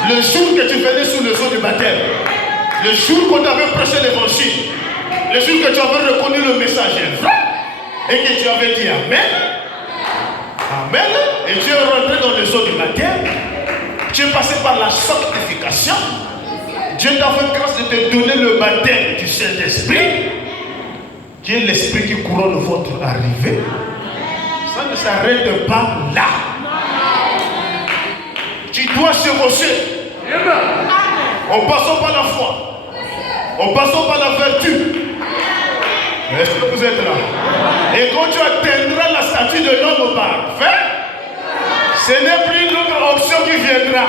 le jour que tu venais sous le eau du baptême, le jour qu'on t'avait prêché l'évangile, le jour que tu avais reconnu le message vrai, et que tu avais dit Amen, Amen, et tu es rentré dans le eau du baptême, tu es passé par la sanctification, Dieu t'a fait grâce de te donner le baptême du Saint-Esprit, qui est l'esprit qui couronne votre arrivée. Ça ne s'arrête pas là. Tu dois se rocher. En passant par la foi, en passant par la vertu. Est-ce que vous êtes là? Et quand tu atteindras la statue de l'homme parfait, ce n'est plus une autre option qui viendra.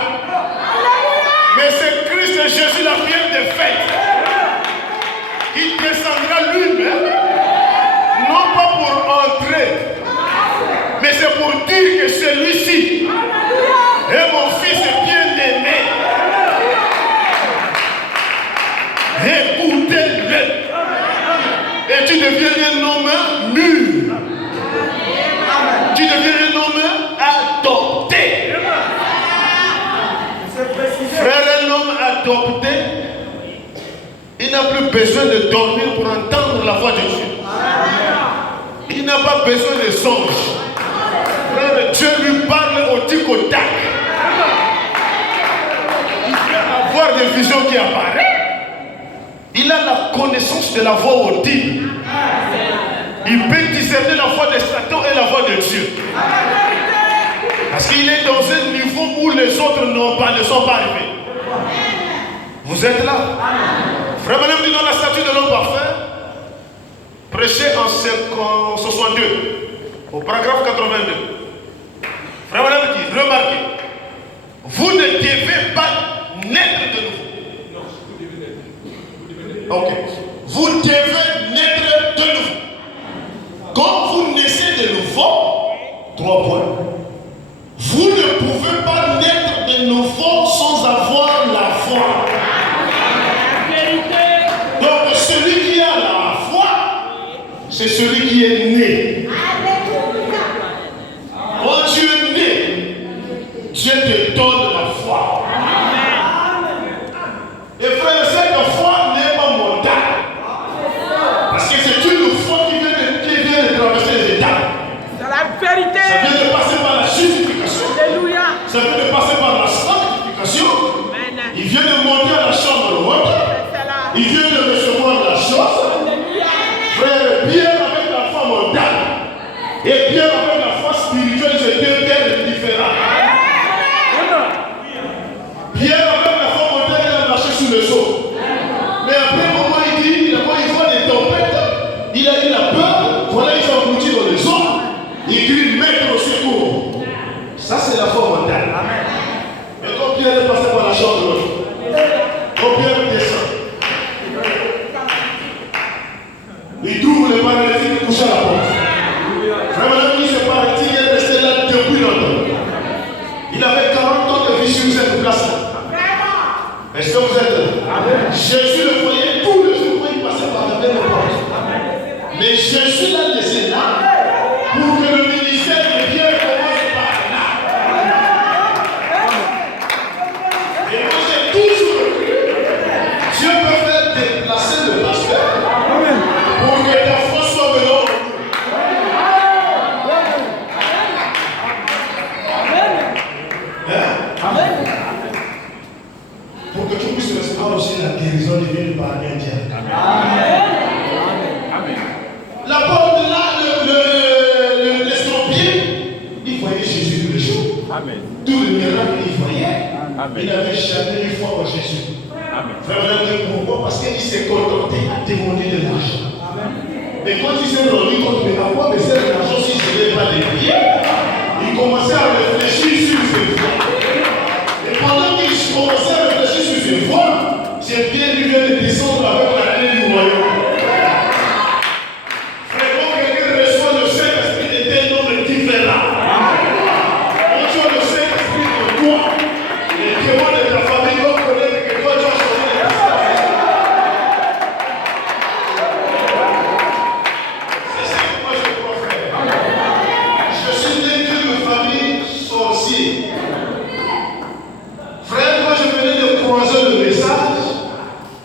Mais c'est Christ Jésus, la pierre de fête, qui descendra lui-même, non pas pour entrer, mais c'est pour dire que celui-ci est mon fils bien-aimé. Écoutez-le. Et tu deviens un homme mûr. Tu deviens un homme adopté. Frère, un homme adopté, il n'a plus besoin de dormir pour entendre la voix de Dieu. Il n'a pas besoin de songes. Frère, Dieu lui parle au tic au tac. Il peut avoir des visions qui apparaissent. Il a la connaissance de la voix audible. Il peut discerner la voix de Satan et la voix de Dieu. Parce qu'il est dans un niveau où les autres ne sont pas arrivés. Vous êtes là? Frère Branham dit dans la statue de l'homme parfait, prêché en 62, au paragraphe 82. Frère Branham dit, remarquez, vous ne devez pas naître de nouveau. Ok. Vous devez naître de nouveau. Quand vous naissez de nouveau, 3 points. Vous ne pouvez pas naître de nouveau sans avoir la foi. Donc celui qui a la foi, c'est celui qui est né. Quand tu es né, Dieu te donne la foi. Et frère, cette foi n'est pas mortelle. Parce que c'est une foi qui vient de traverser Il vient de monter à la chambre haute. Il vient de recevoir la chose. Frère, Pierre avec la foi mentale et Pierre avec la foi spirituelle, c'est deux terres différents. Pierre avec la foi mentale, il a marché sur le sol. Mais après un moment, il dit, quand il voit des tempêtes, il a eu la peur, voilà, il s'est englouti dans les eaux. Il crie, maître au secours. Ça, c'est la foi mentale. Mais quand Pierre est passé par la chambre l'autre, quand Pierre descend, il trouve le paralytique couché à la porte. Vraiment, il s'est parti, il est resté là depuis longtemps. Il avait 40 ans de vie sur cette place-là. Est-ce que vous êtes là? Jésus le voyait tous les jours quand il passait par la même porte. Mais Jésus l'a laissé là pour que le ministère de Pierre commence par là. Et moi j'ai toujours cru, Dieu peut faire déplacer le pasteur pour que ta foi soit venue. Pour que tu puisses recevoir aussi la guérison divine par un Dieu. La porte là, l'estropié, il voyait Jésus tous les jours. Tout le miracle qu'il voyait, il avait jamais une foi en Jésus. Pourquoi? Parce qu'il s'est contenté à demander de l'argent. Mais quand il s'est rendu compte, mais à quoi me sert l'argent si je n'ai pas de prier? Il commençait à réfléchir sur ses voies. Et pendant qu'il commençait à réfléchir sur ses voies, c'est bien lui vient de descendre avec la clé du royaume. Frère, quand quelqu'un reçoit le Saint-Esprit de tel nombre différent, quand tu as le Saint-Esprit de toi, les témoins de ta famille vont connaître que toi tu as changé de personne. C'est ça que moi je crois faire. Je suis né d'une famille sorcière. Frère, moi je venais de croiser le message.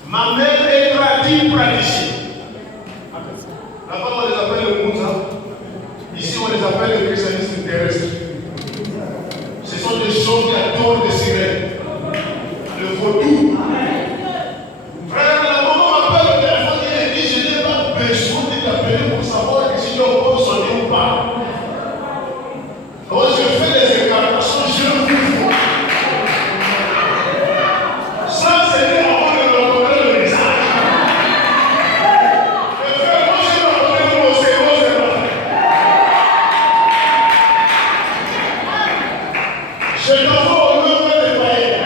Ma mère est praticienne. Là-bas on les appelle le Moussa. Ici on les appelle le christianisme terrestre. Ce sont des gens qui adorent des sirènes. Le vaudou. Frère, à un moment on m'appelle au téléphone et dit je n'ai pas besoin de t'appeler pour savoir que si tu as encore sonné ou pas. Alors je fais des incarnations, je vous vois. Ça, c'était avant de rencontrer le message. Mais frère, moi, je vais rencontrer mon cerveau, c'est pas fait. Je t'envoie au nom des païens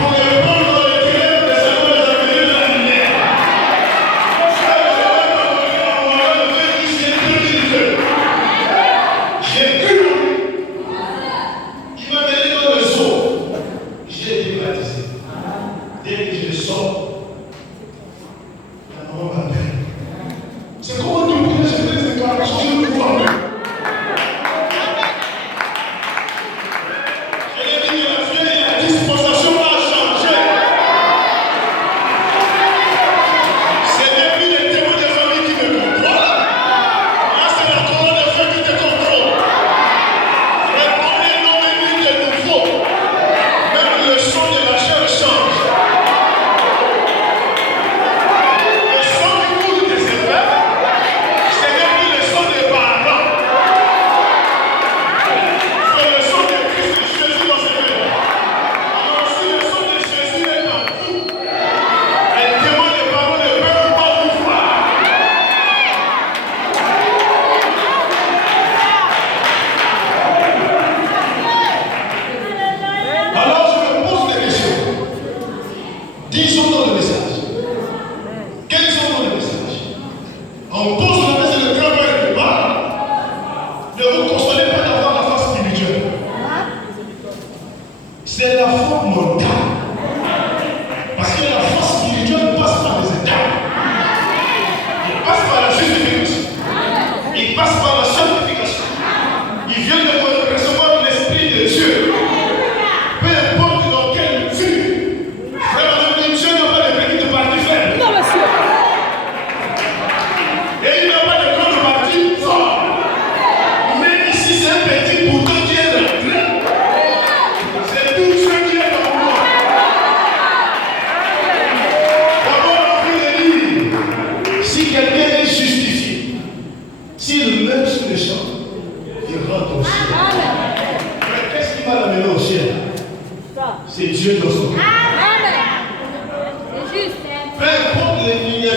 pour les prendre dans les ténèbres des salons des avenirs de la lumière. Ça, je vais rencontrer en moi le Dieu qui s'est tenu Dieu. J'ai cru en lui. Il m'a donné dans le zoo. J'ai été baptisé. Dès que je sors, la maman m'appelle. C'est comment tu peux je fais des déclarations, je ne vois plus. Je l'ai dit que la dispensation a changé. C'est même plus les témoins de famille qui me contrôlent. Là, c'est la colonne de feu qui te contrôle. Mais on est nommé de nouveau. Même le son de la chair change.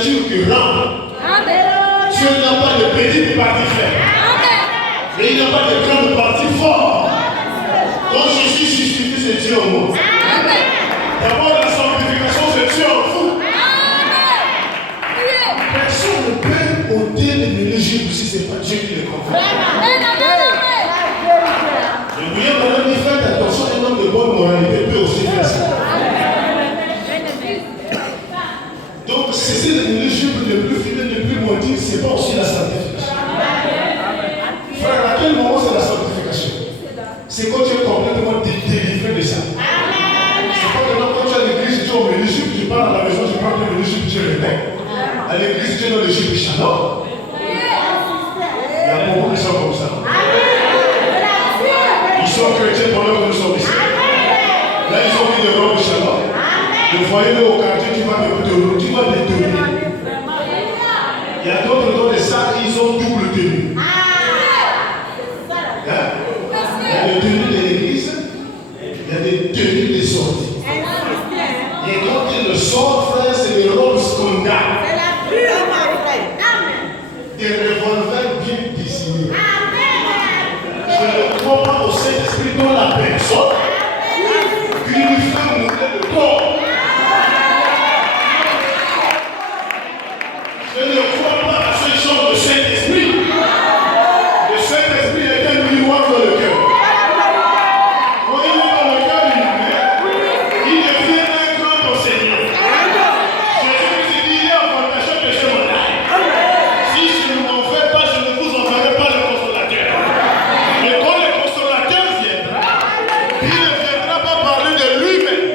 nature qui rentre. Dieu n'a pas de petite partie faible. Mais il n'a pas de grande partie forte. Donc Jésus justifie ce Dieu au monde. D'abord, la sanctification, c'est Dieu en vous. Personne ne peut ôter les l'éligible si ce n'est pas Dieu qui les confère. Le bouillon quand même dit faites attention, un homme de bonne moralité peut aussi faire ça. Donc, c'est l'éligible le plus fidèle, le plus maudit, ce n'est pas aussi la sanctification. Frère, à quel moment c'est la sanctification? C'est quand tu es complètement délivré de ça. C'est pas que quand tu es à l'église, tu es au l'éligible, tu pars à la maison, tu prends le l'éligible, tu es réveillé. À l'église, tu es dans l'éligible Shalom. Il y a beaucoup qui sont comme ça. Ils sont chrétiens pendant que nous sommes ici. Là, ils ont mis des robes de Shalom. Le foyer au quartier, tu vas les tenir. Il y a d'autres dans les salles, ils ont double tenue. Il y a des tenues de l'église, il y a des tenues des sorties. Et quand ils le sortent, frère, c'est des robes scandales. Des revolvers bien dessinés. Je ne crois pas au Saint-Esprit dans la personne qui lui fait mourir le corps. Je ne crois pas à ce genre de Saint-Esprit. Le Saint-Esprit est un miroir dans le cœur. Quand il est dans le cœur humain, il devient un grand enseignant. Jésus s'est dit, il est avantageux que je m'en aille. Si je ne m'en fais pas, je ne vous enverrai pas le consolateur. Mais quand le consolateur viendra, il ne viendra pas parler de lui-même.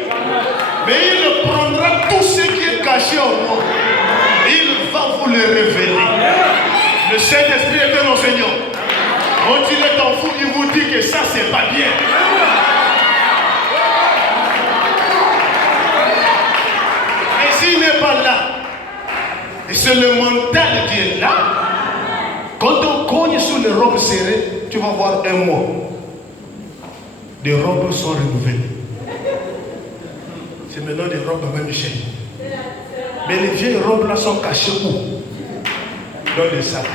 Mais il prendra tout ce qui est caché en moi. Il va vous le révéler. Le Saint-Esprit est un enseignant. Quand il est en vous, il vous dit que ça, c'est pas bien. Et s'il n'est pas là, et c'est le mental qui est là, quand on cogne sur les robes serrées, tu vas voir un mot. Les robes sont renouvelées. C'est maintenant des robes à même chaîne. Mais les vieilles robes là sont cachées où? Dans les sacs.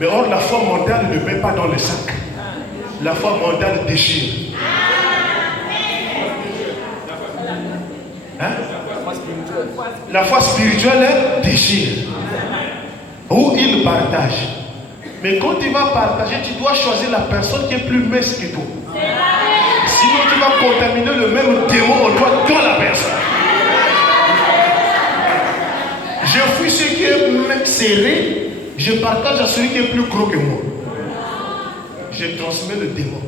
Mais or, la foi mondiale ne met pas dans les sacs. La foi mondiale déchire. Hein? La foi spirituelle déchire. Où il partage. Mais quand tu vas partager, tu dois choisir la personne qui est plus mince que toi. Sinon, tu vas contaminer le même démon en toi dans la personne. Je fuis ce qui est serré, je partage à celui qui est plus gros que moi. Je transmets le démon.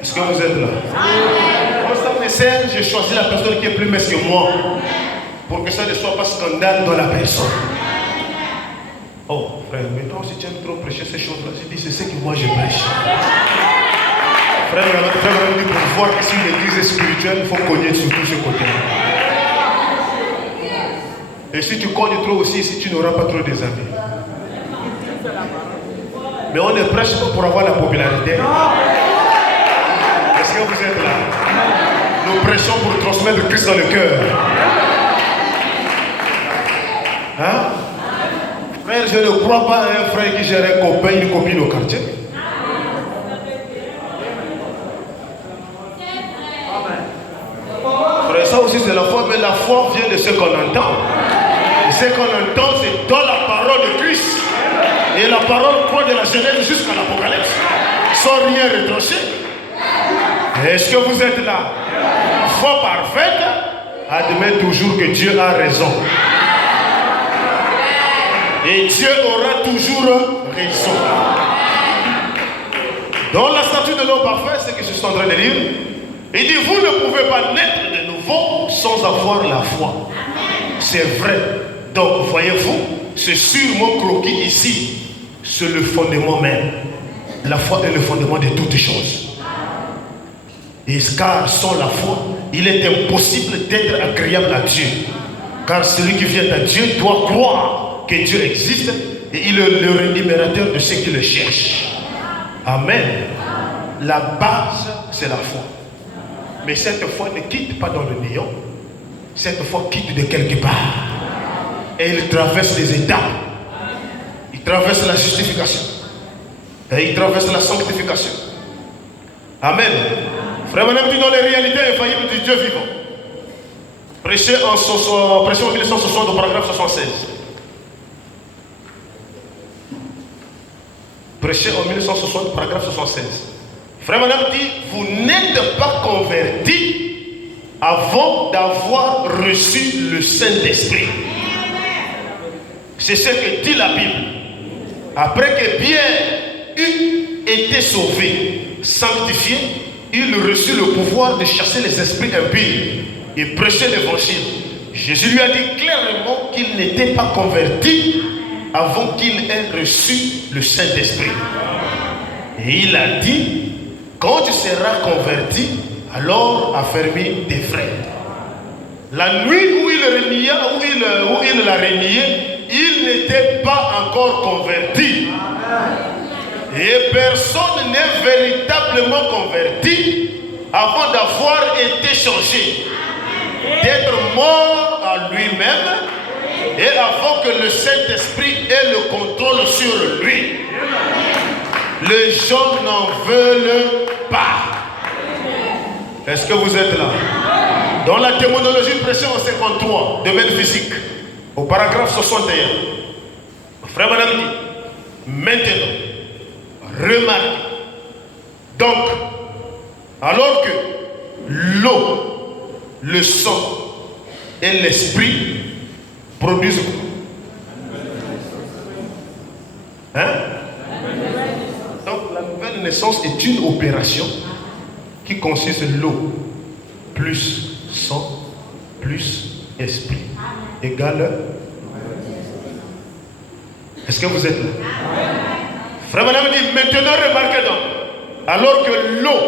Est-ce que vous êtes là? Quand ça me sert, je choisis la personne qui est plus mince que moi. Pour que ça ne soit pas scandale dans la personne. Oh, frère, mais toi, si tu aimes trop prêcher ces choses-là, je dis, c'est ce que moi je prêche. Frère, pour voir si l'église est spirituelle, il faut cogner sur tous ces côtés-là. Et si tu cognes trop aussi, si tu n'auras pas trop des amis. Mais on ne prêche pas pour avoir la popularité. Est-ce que vous êtes là? Nous prêchons pour transmettre Christ dans le cœur. Hein? Frère, je ne crois pas à un frère qui gère un copain, une copine au quartier. Frère, ça aussi c'est la foi, mais la foi vient de ce qu'on entend. Et ce qu'on entend, c'est dans la parole de Christ. Et la parole croit de la Genèse jusqu'à l'Apocalypse, sans rien retrancher. Est-ce que vous êtes là? La foi parfaite admet toujours que Dieu a raison. Et Dieu aura toujours raison. Dans la statue de l'homme parfait, c'est ce que je suis en train de lire. Il dit, vous ne pouvez pas naître de nouveau sans avoir la foi. C'est vrai. Donc, voyez-vous, c'est sur mon croquis ici, c'est le fondement même. La foi est le fondement de toutes choses. Et car sans la foi, il est impossible d'être agréable à Dieu. Car celui qui vient à Dieu doit croire que Dieu existe et il est le rémunérateur de ceux qui le cherchent. Amen. La base, c'est la foi. Mais cette foi ne quitte pas dans le néant. cette foi quitte de quelque part. Et il traverse les étapes. Il traverse la justification. Et il traverse la sanctification. Amen. Frère, madame, dans les réalités infaillibles du Dieu vivant. Prêché en 1960 au paragraphe 76. Prêché en 1960, paragraphe 76. Frère, madame dit, vous n'êtes pas convertis avant d'avoir reçu le Saint-Esprit. C'est ce que dit la Bible. Après que Pierre eut été sauvé, sanctifié, il reçut le pouvoir de chasser les esprits impurs et prêcher l'évangile. Jésus lui a dit clairement qu'il n'était pas converti avant qu'il ait reçu le Saint-Esprit. Et il a dit, quand tu seras converti, alors affermis tes frères. La nuit où il l'a renié, il n'était pas encore converti. Et personne n'est véritablement converti avant d'avoir été changé, d'être mort à lui-même et avant que le Saint-Esprit ait le contrôle sur lui. Les gens n'en veulent pas. Est-ce que vous êtes là? Dans la démonologie prêchée en 53, domaine physique, au paragraphe 61, frère madame dit, maintenant, remarquez, donc, alors que l'eau, le sang et l'esprit produisent quoi? Donc la nouvelle naissance est une opération qui consiste en l'eau plus sang plus esprit égale. Est-ce que vous êtes là? Frère madame dit, maintenant remarquez donc, alors que l'eau,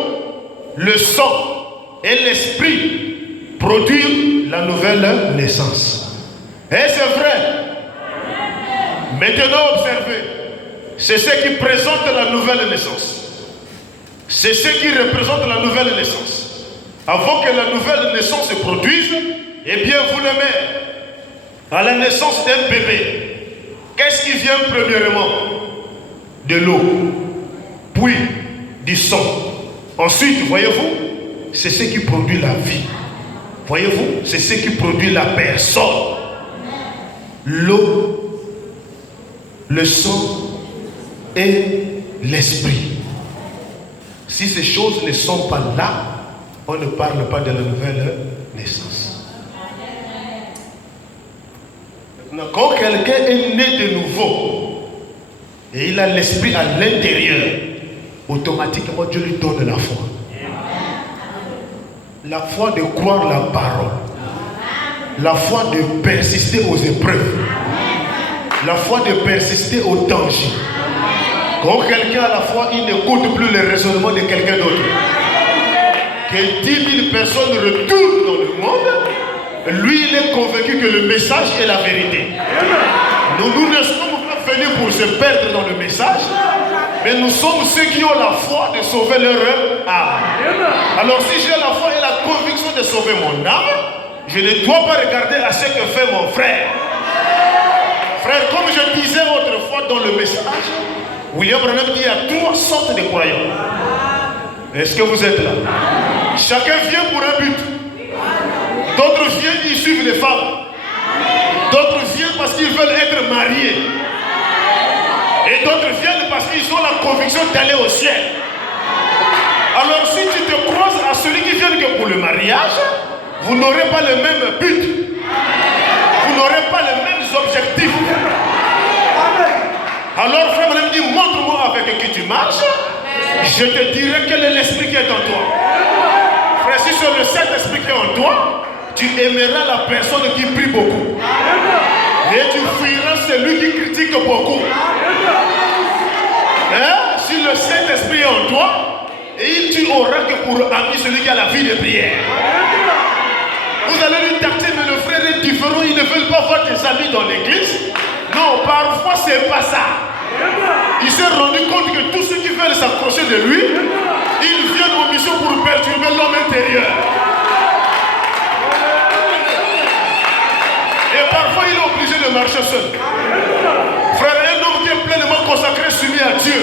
le sang et l'esprit produisent la nouvelle naissance. Et c'est vrai. Maintenant observez, c'est ce qui présente la nouvelle naissance. C'est ce qui représente la nouvelle naissance. Avant que la nouvelle naissance se produise, eh bien vous le mettez à la naissance d'un bébé. Qu'est-ce qui vient premièrement? De l'eau, puis du sang. Ensuite, voyez-vous, c'est ce qui produit la vie. Voyez-vous, c'est ce qui produit la personne. L'eau, le sang et l'esprit. Si ces choses ne sont pas là, on ne parle pas de la nouvelle naissance. Maintenant, quand quelqu'un est né de nouveau et il a l'esprit à l'intérieur, automatiquement Dieu lui donne la foi. La foi de croire la parole. La foi de persister aux épreuves. La foi de persister au danger. Quand quelqu'un a la foi, il n'écoute plus les raisonnements de quelqu'un d'autre. Que 10 000 personnes retournent dans le monde, lui il est convaincu que le message est la vérité. Nous ne sommes pas venus pour se perdre dans le message, mais nous sommes ceux qui ont la foi de sauver leur âme. Alors si j'ai la foi et la conviction de sauver mon âme, je ne dois pas regarder à ce que fait mon frère. Frère, comme je disais autrefois dans le message, William Branham dit qu'il y a 3 sortes de croyants. Est-ce que vous êtes là? Chacun vient pour un but. D'autres viennent, ils suivent les femmes. D'autres viennent parce qu'ils veulent être mariés. Et d'autres viennent parce qu'ils ont la conviction d'aller au ciel. Alors si tu te croises à celui qui vient que pour le mariage, vous n'aurez pas le même but. Vous n'aurez pas les mêmes objectifs. Alors frère, me dit, montre-moi avec qui tu marches. Je te dirai quel est l'esprit qui est en toi. Frère, si c'est le Saint-Esprit qui est en toi, tu aimeras la personne qui prie beaucoup. Et tu fuiras celui qui critique beaucoup. Hein? Si le Saint-Esprit est en toi, et tu auras que pour ami celui qui a la vie de prière. Vous allez lui tacter, mais le frère est différent, il ne veut pas voir tes amis dans l'église. Non, parfois c'est pas ça. Il s'est rendu compte que tous ceux qui veulent s'approcher de lui, ils viennent en mission pour perturber l'homme intérieur. marcher seul. Frère, un homme qui est pleinement consacré, soumis à Dieu,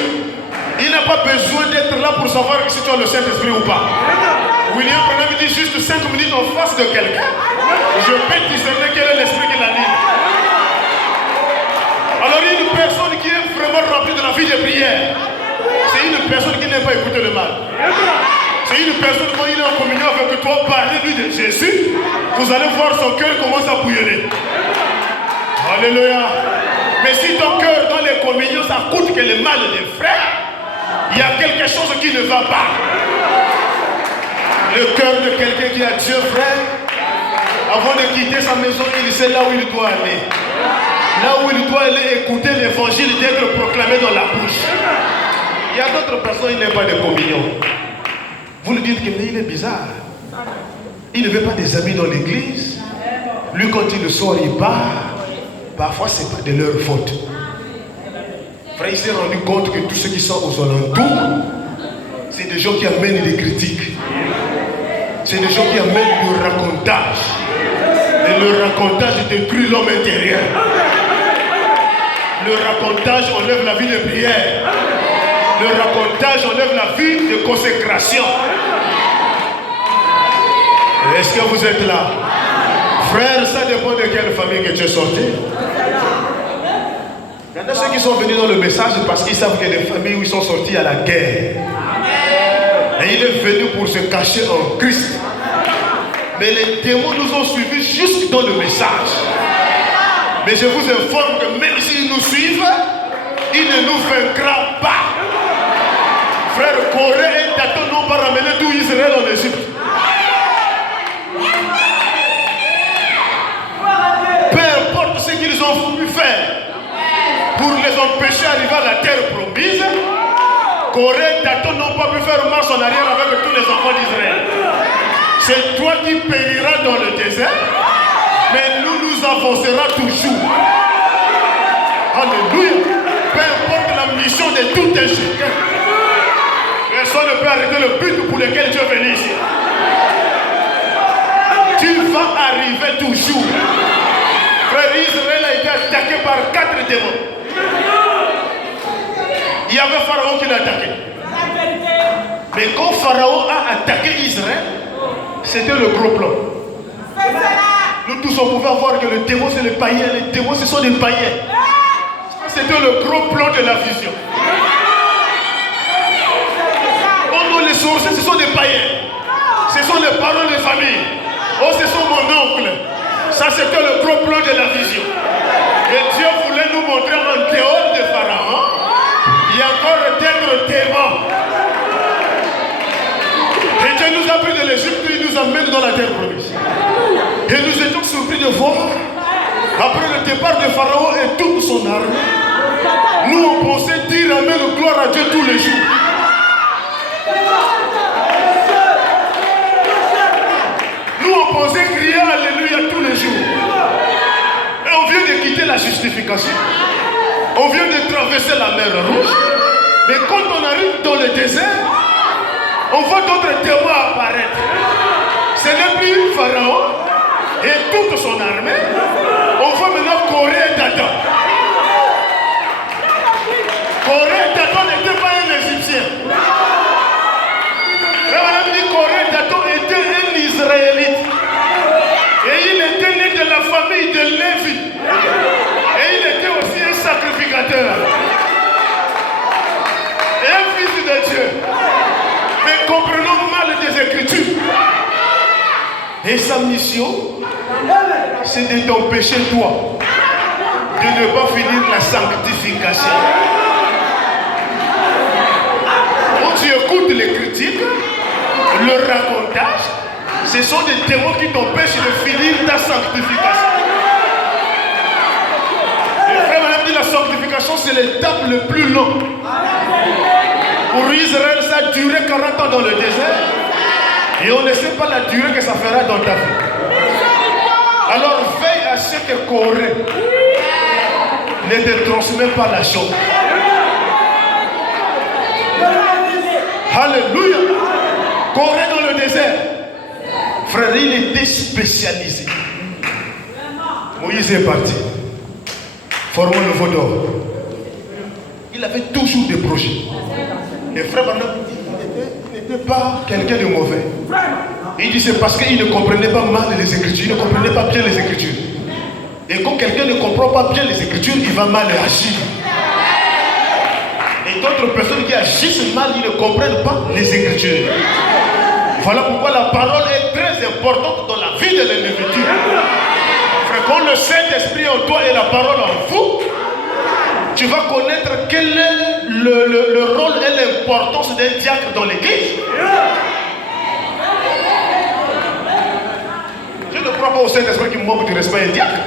il n'a pas besoin d'être là pour savoir si tu as le Saint-Esprit ou pas. William Branham dit juste 5 minutes en face de quelqu'un, je peux discerner quel est l'esprit qui l'anime. Alors il y a une personne qui est vraiment remplie de la vie de prière. C'est une personne qui n'aime pas écouter le mal. C'est une personne quand il est en communion avec toi, parlez-lui de Jésus, vous allez voir son cœur commence à bouillonner. Alléluia. Mais si ton cœur dans les communions, ça coûte que le mal des frères, il y a quelque chose qui ne va pas. Le cœur de quelqu'un qui a Dieu, frère, avant de quitter sa maison, il sait là où il doit aller. Là où il doit aller écouter l'évangile d'être proclamé dans la bouche. Il y a d'autres personnes qui n'aiment pas de communion. Vous lui dites qu'il est bizarre. Il ne veut pas des amis dans l'église. Lui, quand il sort, il part. Parfois, ce n'est pas de leur faute. Frère, il s'est rendu compte que tous ceux qui sont aux alentours, c'est des gens qui amènent les critiques. C'est des gens qui amènent le racontage. Et le racontage détruit l'homme intérieur. Le racontage enlève la vie de prière. Le racontage enlève la vie de consécration. Est-ce que vous êtes là? Frère, ça dépend de quelle famille que tu es sorti. Il y en a ceux qui sont venus dans le message parce qu'ils savent qu'il y a des familles où ils sont sortis à la guerre. Et il est venu pour se cacher en Christ. Mais les démons nous ont suivis jusque dans le message. Mais je vous informe que même s'ils nous suivent, ils ne nous vaincra pas. Frère, Corée et Dathan n'ont pas ramené tout Israël en Égypte. Peu importe ce qu'ils ont voulu faire pour les empêcher d'arriver à la terre promise, Corée et Dathan n'ont pas pu faire marche en arrière avec tous les enfants d'Israël. C'est toi qui périras dans le désert, mais nous avancerons toujours. Alléluia. Peu importe la mission de tout un chacun, personne ne peut arrêter le but pour lequel tu es venu ici. Tu vas arriver toujours. Frère, Israël a été attaqué par 4 démons. Il y avait Pharaon qui l'a attaqué. Mais quand Pharaon a attaqué Israël, c'était le gros plan. Nous tous on pouvait voir que le démon c'est les païens. Les démons ce sont des païens. C'était le gros plan de la vision. Oh non, les sorciers ce sont des païens. Ce sont les parents de famille. Oh, ce sont mon oncle. Ça c'était le gros plan de la vision. Et Dieu voulait nous montrer en dehors de Pharaon, il y a encore d'être démons. Et Dieu nous a pris de l'Égypte, il nous amène dans la terre promise. Et nous étions surpris de voir, après le départ de Pharaon et toute son armée, nous on pensait dire amen, gloire à Dieu tous les jours. Nous on pensait crier alléluia tous les jours. Et on vient de quitter la justification. On vient de traverser la mer Rouge. Mais quand on arrive dans le désert, on voit d'autres démons apparaître. Ce n'est plus Pharaon et toute son armée. On voit maintenant Corée et Dathan. Corée et Dathan n'était pas un Égyptien. On dit Corée et Dathan était un Israélite. Et il était né de la famille de Lévi. Et il était aussi un sacrificateur. Et un fils de Dieu. Mais comprenons mal des Écritures. Et sa mission, c'est de t'empêcher, toi, de ne pas finir la sanctification. Quand tu écoutes les critiques, le racontage, ce sont des démons qui t'empêchent de finir ta sanctification. Le frère m'a dit la sanctification, c'est l'étape le plus longue. Pour Israël, ça a duré 40 ans dans le désert. Et on ne sait pas la durée que ça fera dans ta vie. Alors veille à ce que Corée ne te transmet pas la chose. Alléluia. Corée dans le désert. Frère, il était spécialisé. Moïse est parti. formant le veau d'or. Il avait toujours des projets. Et frère Branham, il n'était pas quelqu'un de mauvais. Il dit c'est parce qu'il ne comprenait pas mal les Écritures, il ne comprenait pas bien les Écritures. Et quand quelqu'un ne comprend pas bien les Écritures, il va mal agir. Et d'autres personnes qui agissent mal, ils ne comprennent pas les Écritures. Voilà pourquoi la parole est très importante dans la vie de l'individu. Frère, quand le Saint-Esprit en toi et la parole en vous, tu vas connaître quel est le rôle et l'importance d'un diacre dans l'église. Je ne crois pas au Saint-Esprit qui manque du respect d'un diacre.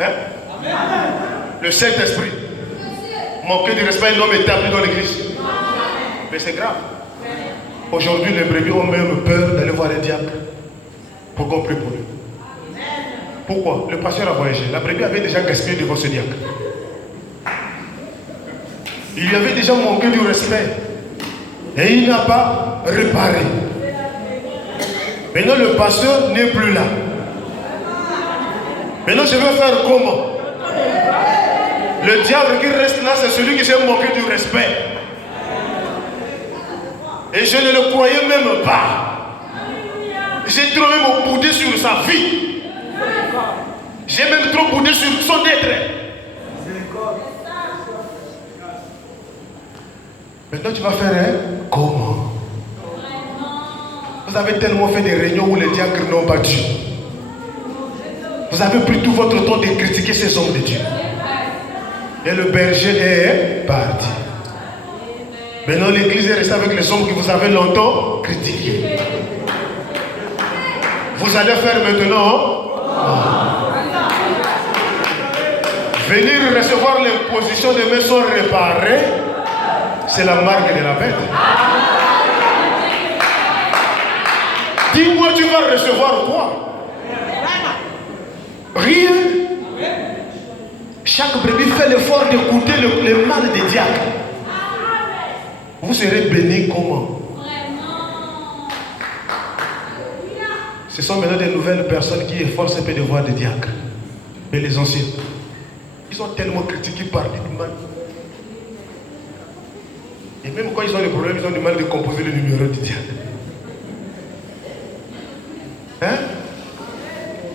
Hein? Le Saint-Esprit manquer de respect à un homme établi dans l'église. Mais c'est grave. Aujourd'hui, les brebis ont même peur d'aller voir les diacres pour qu'on prie pour eux. Pourquoi? Le pasteur a voyagé. La brebis avait déjà gaspillé devant ce diacre. Il lui avait déjà manqué du respect. Et il n'a pas réparé. Maintenant, le pasteur n'est plus là. Maintenant, je vais faire comment? Le diable qui reste là, c'est celui qui s'est moqué du respect. Et je ne le croyais même pas. J'ai trop même boudé sur sa vie. J'ai même trop boudé sur son être. Maintenant tu vas faire comment? Vous avez tellement fait des réunions où les diacres n'ont pas Dieu. Vous avez pris tout votre temps de critiquer ces hommes de Dieu. Et le berger est parti. Maintenant l'église est restée avec les hommes que vous avez longtemps critiqués. Vous allez faire maintenant venir recevoir l'imposition de maisons réparées. C'est la marque de la bête. Dis-moi, tu vas recevoir quoi? Rien. Chaque brebis fait l'effort d'écouter le mal des diacres. Vous serez bénis comment? Ce sont maintenant des nouvelles personnes qui efforcent un peu de voir des diacres. Mais les anciens, ils ont tellement critiqué par du mal. Et même quand ils ont des problèmes, ils ont du mal de composer le numéro du diacre. Hein?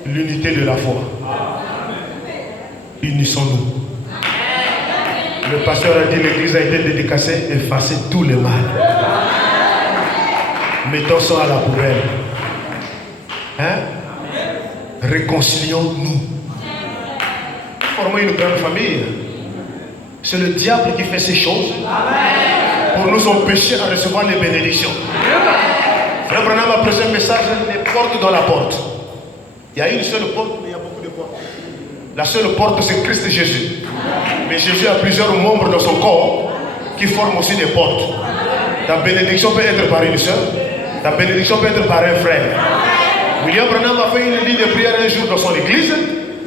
L'unité de la foi. Unissons-nous. Le pasteur a dit l'église a été dédicacée, effacez tous les mal. Mettons ça à la poubelle. Hein? Réconcilions-nous. Formons une grande famille. C'est le diable qui fait ces choses pour nous empêcher à recevoir les bénédictions. Frère Branham a prêché un message, les portes dans la porte. Il y a une seule porte, mais il y a beaucoup de portes. La seule porte, c'est Christ Jésus. Mais Jésus a plusieurs membres dans son corps qui forment aussi des portes. Ta bénédiction peut être par une soeur, ta bénédiction peut être par un frère. William Branham a fait une ligne de prière un jour dans son église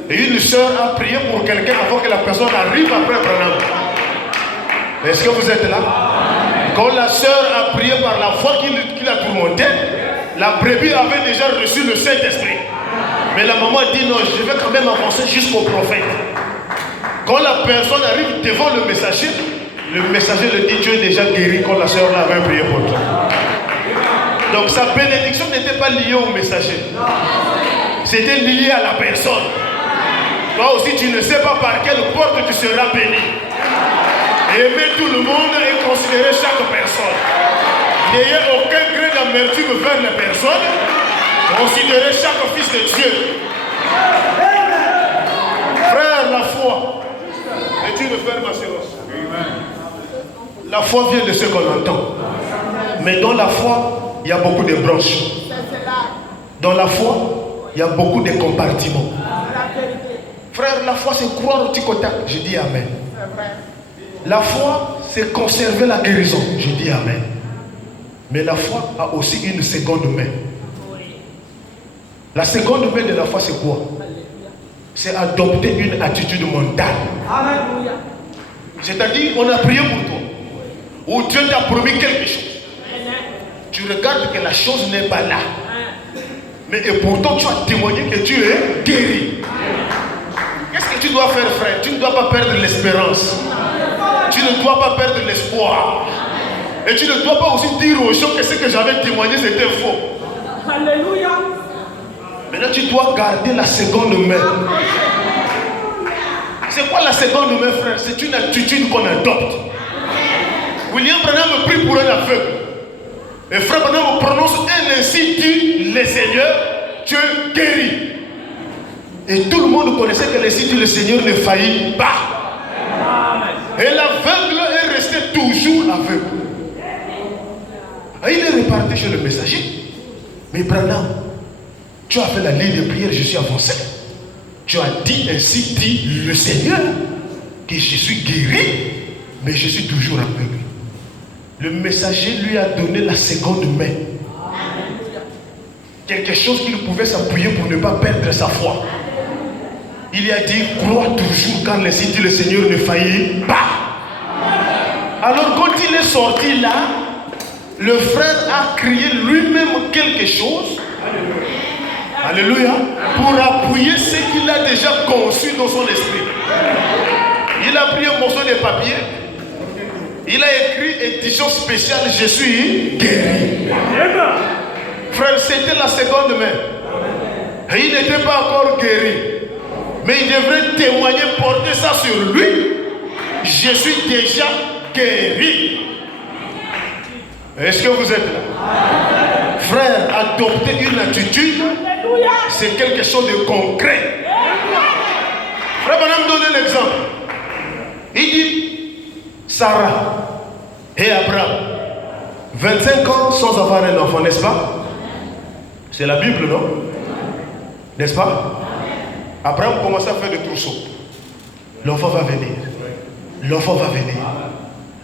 et une soeur a prié pour quelqu'un avant que la personne arrive après Branham. Est-ce que vous êtes là? Quand la soeur a prié par la foi qui l'a tourmenté, la brebis avait déjà reçu le Saint-Esprit. Mais la maman a dit non, je vais quand même avancer jusqu'au prophète. Quand la personne arrive devant le messager le dit Dieu est déjà guéri quand la soeur l'avait prié pour toi. Donc sa bénédiction n'était pas liée au messager. C'était lié à la personne. Toi aussi tu ne sais pas par quelle porte tu seras béni. Aimer tout le monde et considérer chaque personne. N'ayez aucun grain d'amertume vers les personnes. Considérez chaque fils de Dieu. Frère, la foi est une ferme assurance. La foi vient de ce qu'on entend. Mais dans la foi, il y a beaucoup de branches. Dans la foi, il y a beaucoup de compartiments. Frère, la foi c'est croire au tic-au-tac. Je dis amen. La foi c'est conserver la guérison. Je dis amen. Mais la foi a aussi une seconde main. La seconde main de la foi c'est quoi? C'est adopter une attitude mentale. C'est-à-dire, on a prié pour toi. Ou Dieu t'a promis quelque chose. Tu regardes que la chose n'est pas là. Mais et pourtant, tu as témoigné que tu es guéri. Qu'est-ce que tu dois faire, frère? Tu ne dois pas perdre l'espérance. Tu ne dois pas perdre l'espoir. Et tu ne dois pas aussi dire aux gens que ce que j'avais témoigné, c'était faux. Alléluia. Maintenant, tu dois garder la seconde main. C'est quoi la seconde main, frère? C'est une attitude qu'on adopte. William Branham prie pour un aveugle. Et frère Branham prononce un ainsi dit le Seigneur, tu es guéri. Et tout le monde connaissait que ainsi dit le Seigneur ne faillit pas. Et l'aveugle est resté toujours aveugle. Et il est reparti chez le messager. Mais Branham, tu as fait la ligne de prière, je suis avancé. Tu as dit ainsi dit le Seigneur que je suis guéri, mais je suis toujours aveugle. Le messager lui a donné la seconde main. Quelque chose qu'il pouvait s'appuyer pour ne pas perdre sa foi. Il lui a dit, crois toujours quand ainsi dit le Seigneur ne faillit pas. Alors quand il est sorti là, le frère a crié lui-même quelque chose. Alléluia. Pour appuyer ce qu'il a déjà conçu dans son esprit. Il a pris un morceau de papier. Il a écrit édition spéciale, je suis guéri. Frère, c'était la seconde main. Et il n'était pas encore guéri. Mais il devrait témoigner, porter ça sur lui. Je suis déjà guéri. Est-ce que vous êtes là? Frère, adopter une attitude, c'est quelque chose de concret. Frère Branham donne un exemple. Il dit, Sarah et Abraham, 25 ans sans avoir un enfant, n'est-ce pas? C'est la Bible, non? N'est-ce pas? Abraham commence à faire des trousseaux. L'enfant va venir. L'enfant va venir.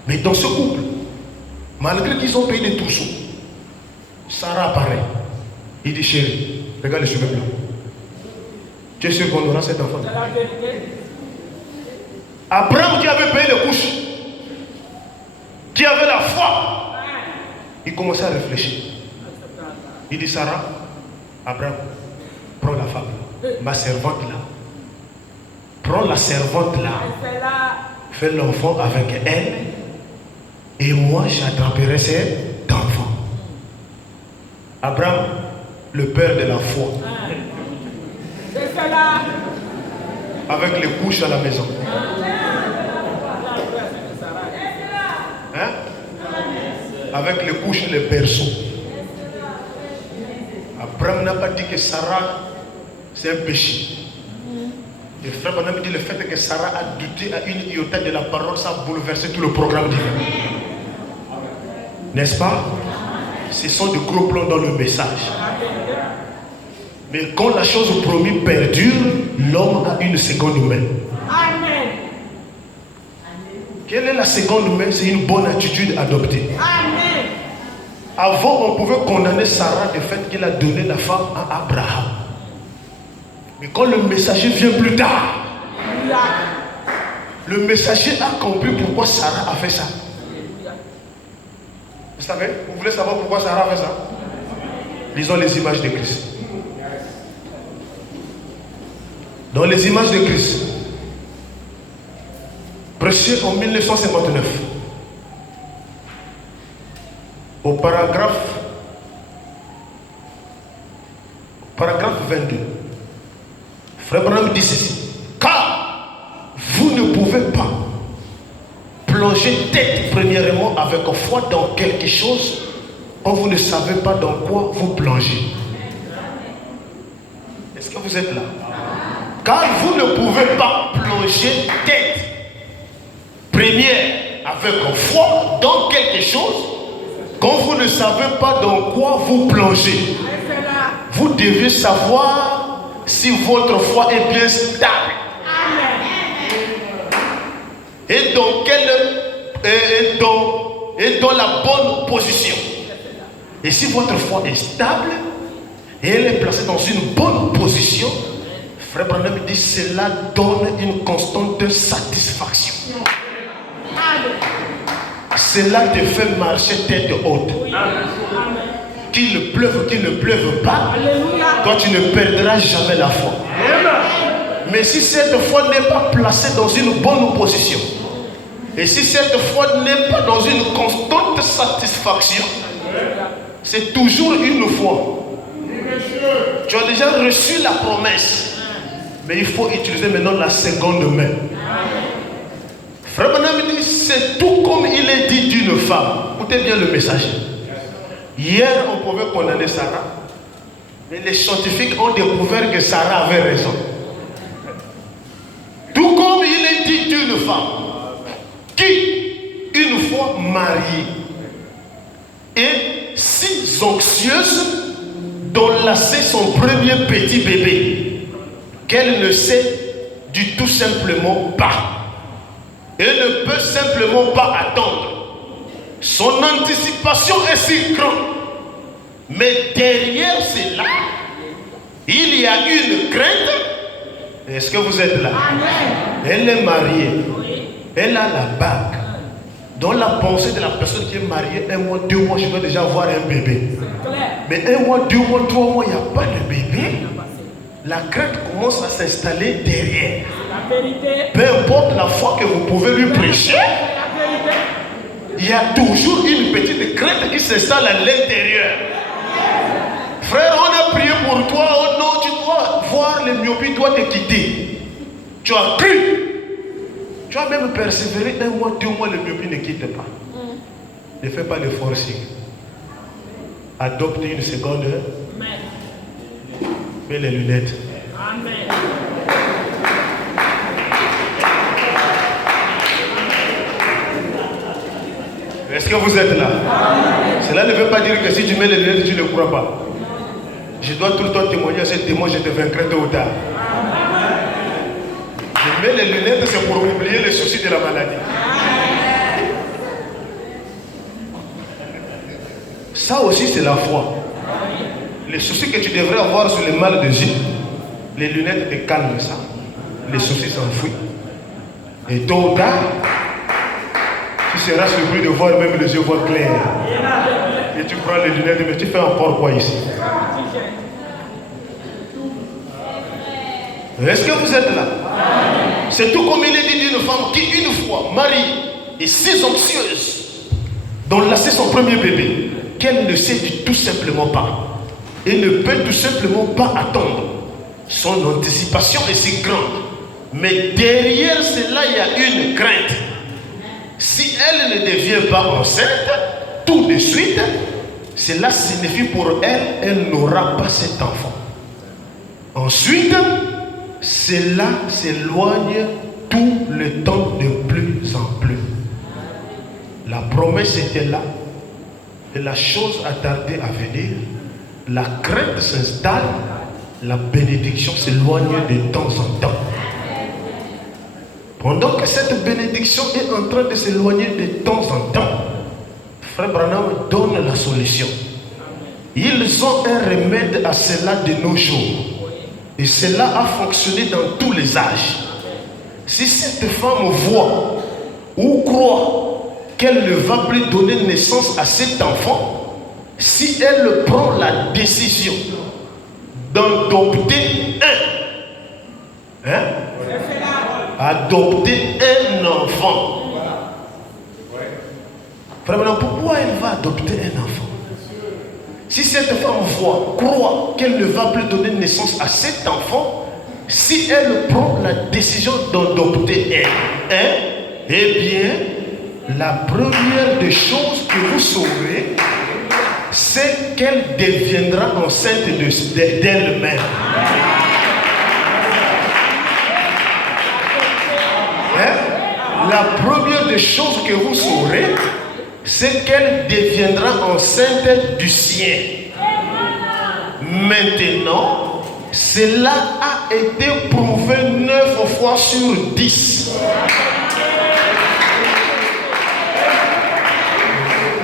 Mais dans ce couple, malgré qu'ils ont payé des trousseaux, Sarah apparaît. Il dit, chérie, regarde les cheveux blancs. Tu es sûr qu'on aura cet enfant? Abraham qui avait payé les couches, qui avait la foi, il commençait à réfléchir. Il dit, Sarah, Abraham, prends la femme, ma servante là. Prends la servante là. Fais l'enfant avec elle. Et moi, j'attraperai cet enfant. Abraham, le père de la foi. Avec les couches à la maison. Hein? Avec les couches et les berceaux. Abraham n'a pas dit que Sarah, c'est un péché. Le frère Branham dit le fait que Sarah a douté à une iota de la parole, ça a bouleversé tout le programme divin. N'est-ce pas? Ce sont de gros plans dans le message. Mais quand la chose promise perdure, l'homme a une seconde main. Amen. Quelle est la seconde main? C'est une bonne attitude adoptée. Amen. Avant, on pouvait condamner Sarah du fait qu'elle a donné la femme à Abraham. Mais quand le messager vient plus tard, le messager a compris pourquoi Sarah a fait ça. Vous savez? Vous voulez savoir pourquoi Sarah a fait ça? Lisons les images de Christ. Dans les images de Christ, prêché en 1959, au paragraphe 22, Frère Branham dit ceci: car vous ne pouvez pas plonger tête premièrement avec foi dans quelque chose quand vous ne savez pas dans quoi vous plongez. Est-ce que vous êtes là? Car vous ne pouvez pas plonger tête première avec foi dans quelque chose quand vous ne savez pas dans quoi vous plongez. Vous devez savoir si votre foi est bien stable. Et dans la bonne position. Et si votre foi est stable et elle est placée dans une bonne position, Frère Branham dit cela donne une constante satisfaction. Cela te fait marcher tête haute. qu'il ne pleuve pas, Alléluia. toi tu ne perdras jamais la foi. Mais si cette foi n'est pas placée dans une bonne position, et si cette foi n'est pas dans une constante satisfaction, c'est toujours une foi. Tu as déjà reçu la promesse, mais il faut utiliser maintenant la seconde main. Frère Branham dit, c'est tout comme il est dit d'une femme. Écoutez bien le message. Hier, on pouvait condamner Sarah, mais les scientifiques ont découvert que Sarah avait raison. Tout comme il est dit d'une femme qui, une fois mariée, est si anxieuse d'enlacer son premier petit bébé qu'elle ne sait du tout simplement pas. Elle ne peut simplement pas attendre. Son anticipation est si grande. Mais derrière cela, il y a une crainte. Est-ce que vous êtes là? Elle est mariée. Elle a la bague. Dans la pensée de la personne qui est mariée, 1 mois, 2 mois, je vais déjà avoir un bébé. Mais 1 mois, 2 mois, 3 mois, il n'y a pas de bébé. La crainte commence à s'installer derrière. Peu importe la foi que vous pouvez lui prêcher, il y a toujours une petite crainte qui s'installe à l'intérieur. Frère, on a prié pour toi. Oh non, tu dois voir le myopie doit te quitter. Tu as cru. Tu as même persévéré 1 mois, 2 mois, le myopie ne quitte pas. Ne fais pas le forcing. Adopte une seconde. Mets les lunettes. Amen. Est-ce que vous êtes là? Cela ne veut pas dire que si tu mets les lunettes, tu ne crois pas. Je dois tout le temps témoigner à ce témoin, je te vaincrai tôt ou tard. Je mets les lunettes, c'est pour oublier les soucis de la maladie. Ça aussi, c'est la foi. Les soucis que tu devrais avoir sur le mal de yeux, les lunettes te calment ça. Les soucis s'enfuient. Et tôt ou tard, tu seras surpris de voir même les yeux voient clair. Et tu prends les lunettes, mais tu fais encore quoi ici? Est-ce que vous êtes là? C'est tout comme il est dit d'une femme qui, une fois mariée, est si anxieuse d'enlacer son premier bébé qu'elle ne sait du tout simplement pas. Elle ne peut tout simplement pas attendre. Son anticipation est si grande. Mais derrière cela, il y a une crainte. Si elle ne devient pas enceinte, tout de suite, cela signifie pour elle, elle n'aura pas cet enfant. Ensuite, cela s'éloigne tout le temps de plus en plus. La promesse était là, et la chose a tardé à venir. La crainte s'installe, la bénédiction s'éloigne de temps en temps. Pendant que cette bénédiction est en train de s'éloigner de temps en temps, Frère Branham donne la solution. Ils ont un remède à cela de nos jours. Et cela a fonctionné dans tous les âges. Si cette femme voit ou croit qu'elle ne va plus donner naissance à cet enfant, si elle prend la décision d'adopter adopter un enfant. Vraiment, pourquoi elle va adopter un enfant? Si cette femme croit qu'elle ne va plus donner naissance à cet enfant, si elle prend la décision d'adopter un, eh bien, la première des choses que vous saurez, c'est qu'elle deviendra enceinte d'elle-même. La première des choses que vous saurez, c'est qu'elle deviendra enceinte du sien. Maintenant, cela a été prouvé 9 fois sur 10.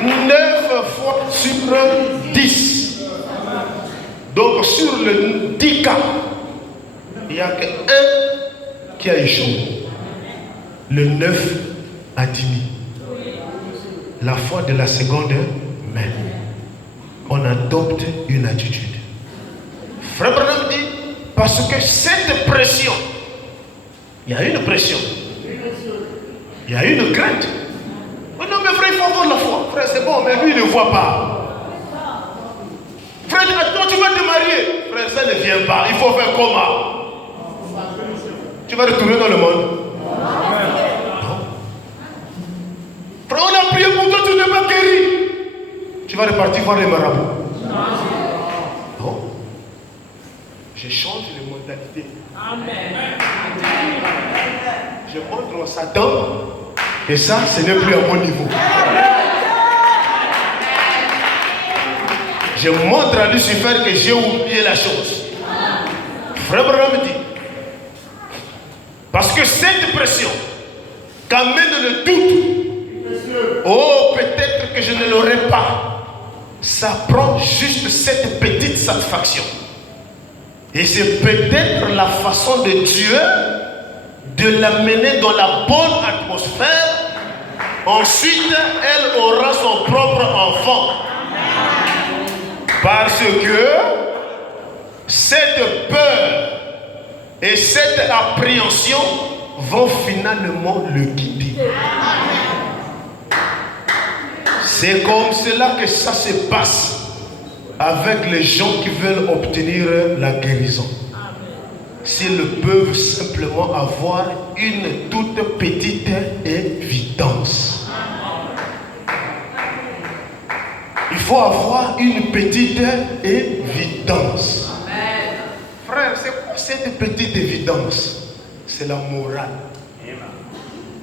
9 fois sur 10. Donc sur le 10 cas, il n'y a qu'un qui a échoué. Le 9 a diminué. La foi de la seconde main. on adopte une attitude. Frère Branham dit, parce que cette pression, il y a une pression, il y a une crainte. Oh non mais frère, il faut avoir la foi. Frère, c'est bon, mais lui il ne voit pas. Frère, attends, tu vas te marier. Frère, ça ne vient pas, il faut faire comment? Tu vas retourner dans le monde. Frère, on a prié pour toi, tu n'es pas guéri. Tu vas repartir voir les marabouts. Non. Je change les modalités. Amen. Je montre au Satan. Et ça, ce n'est plus à mon niveau. Je montre à Lucifer que j'ai oublié la chose. Frère Branham dit, parce que cette pression qu'amène le doute, oh, peut-être que je ne l'aurai pas, ça prend juste cette petite satisfaction. Et c'est peut-être la façon de Dieu de l'amener dans la bonne atmosphère. Ensuite, elle aura son propre enfant. Parce que cette peur et cette appréhension vont finalement le guider. C'est comme cela que ça se passe avec les gens qui veulent obtenir la guérison. S'ils peuvent simplement avoir une toute petite évidence. Il faut avoir une petite évidence. Frère, c'est quoi cette petite évidence? C'est la morale.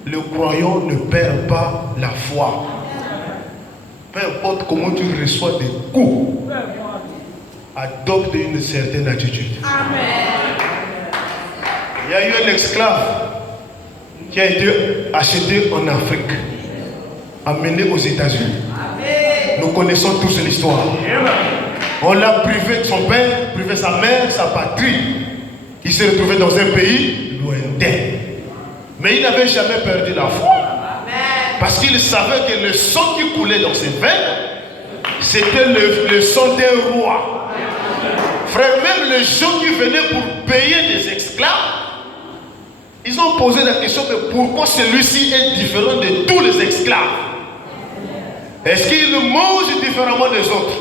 Le croyant ne perd pas la foi. Peu importe comment tu reçois des coups, adopte une certaine attitude. Il y a eu un esclave qui a été acheté en Afrique, amené aux États-Unis. Nous connaissons tous l'histoire. On l'a privé de son père, privé de sa mère, sa patrie. Il s'est retrouvé dans un pays lointain. Mais il n'avait jamais perdu la foi. Parce qu'il savait que le sang qui coulait dans ses veines, c'était le sang d'un roi. Frère, même les gens qui venaient pour payer des esclaves, ils ont posé la question, mais pourquoi celui-ci est différent de tous les esclaves? Est-ce qu'il mange différemment des autres?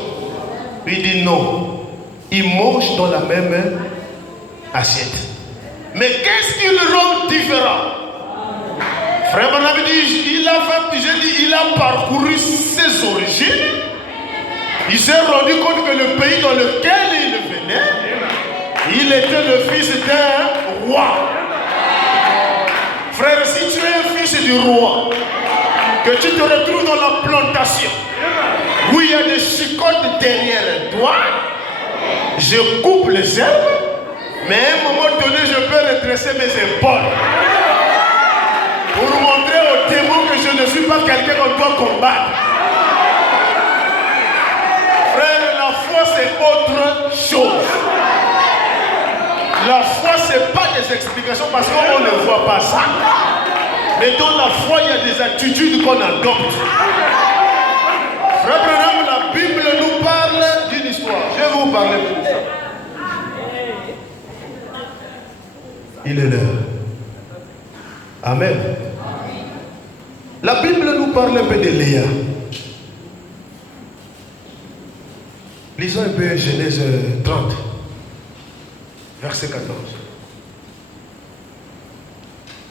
Il dit non. Il mange dans la même assiette. Mais qu'est-ce qui le rend différent? Frère Branham dit, il a parcouru ses origines. Il s'est rendu compte que le pays dans lequel il venait, il était le fils d'un roi. Frère, si tu es un fils du roi, que tu te retrouves dans la plantation, où il y a des chicottes derrière toi, je coupe les herbes, mais à un moment donné, je peux redresser mes épaules pour montrer aux démons que je ne suis pas quelqu'un qu'on doit combattre. Frère, la foi c'est autre chose. La foi c'est pas des explications parce qu'on ne voit pas ça. Mais dans la foi il y a des attitudes qu'on adopte. Frère Branham, la Bible nous parle d'une histoire. Je vais vous parler de ça. Il est l'heure. Amen. La Bible nous parle un peu de Léa. Lisons un peu Genèse 30, verset 14.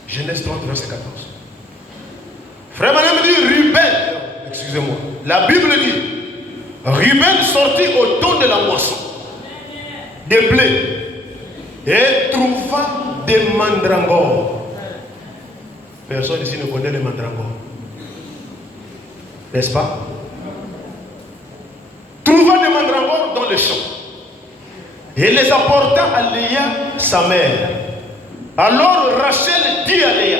Genèse 30, verset 14. Frère Madame dit Ruben, excusez-moi. La Bible dit Ruben sortit au temps de la moisson des blés et trouva des mandragores. Personne ici ne connaît les mandragores. N'est-ce pas? Trouva des mandragores dans le champ et les apporta à Léa, sa mère. Alors Rachel dit à Léa,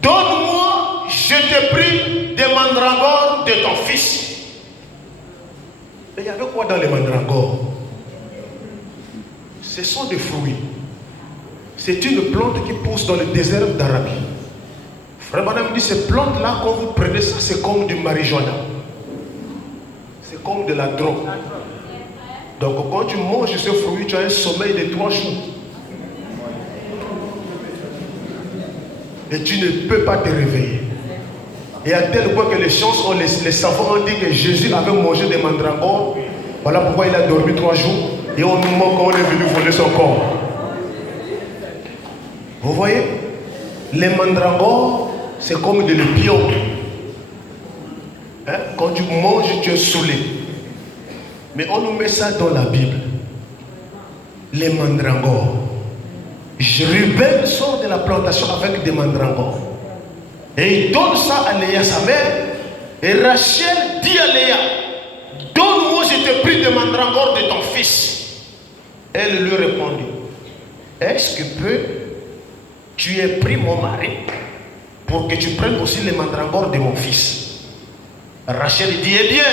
donne-moi, je t'ai pris des mandragores de ton fils. Mais il y avait quoi dans les mandragores? Ce sont des fruits. C'est une plante qui pousse dans le désert d'Arabie. Frère Madame dit, ces plantes-là, quand vous prenez ça, c'est comme du marijuana. C'est C'est comme de la drogue. Donc quand tu manges ce fruit, tu as un sommeil de 3 jours. Et tu ne peux pas te réveiller. Et à tel point que les savants ont dit que Jésus avait mangé des mandragores. Voilà pourquoi il a dormi 3 jours. Et on nous manque quand on est venu voler son corps. Vous voyez? Les mandragores, c'est comme de l'opium. Hein? Quand tu manges, tu es saoulé. Mais on nous met ça dans la Bible. Les mandragores. Ruben sort de la plantation avec des mandragores. Et il donne ça à Léa, sa mère. Et Rachel dit à Léa, donne-moi, je te prie, des mandragores de ton fils. Elle lui répondit, est-ce que tu aies pris mon mari pour que tu prennes aussi les mandragores de mon fils? Rachel dit, eh bien,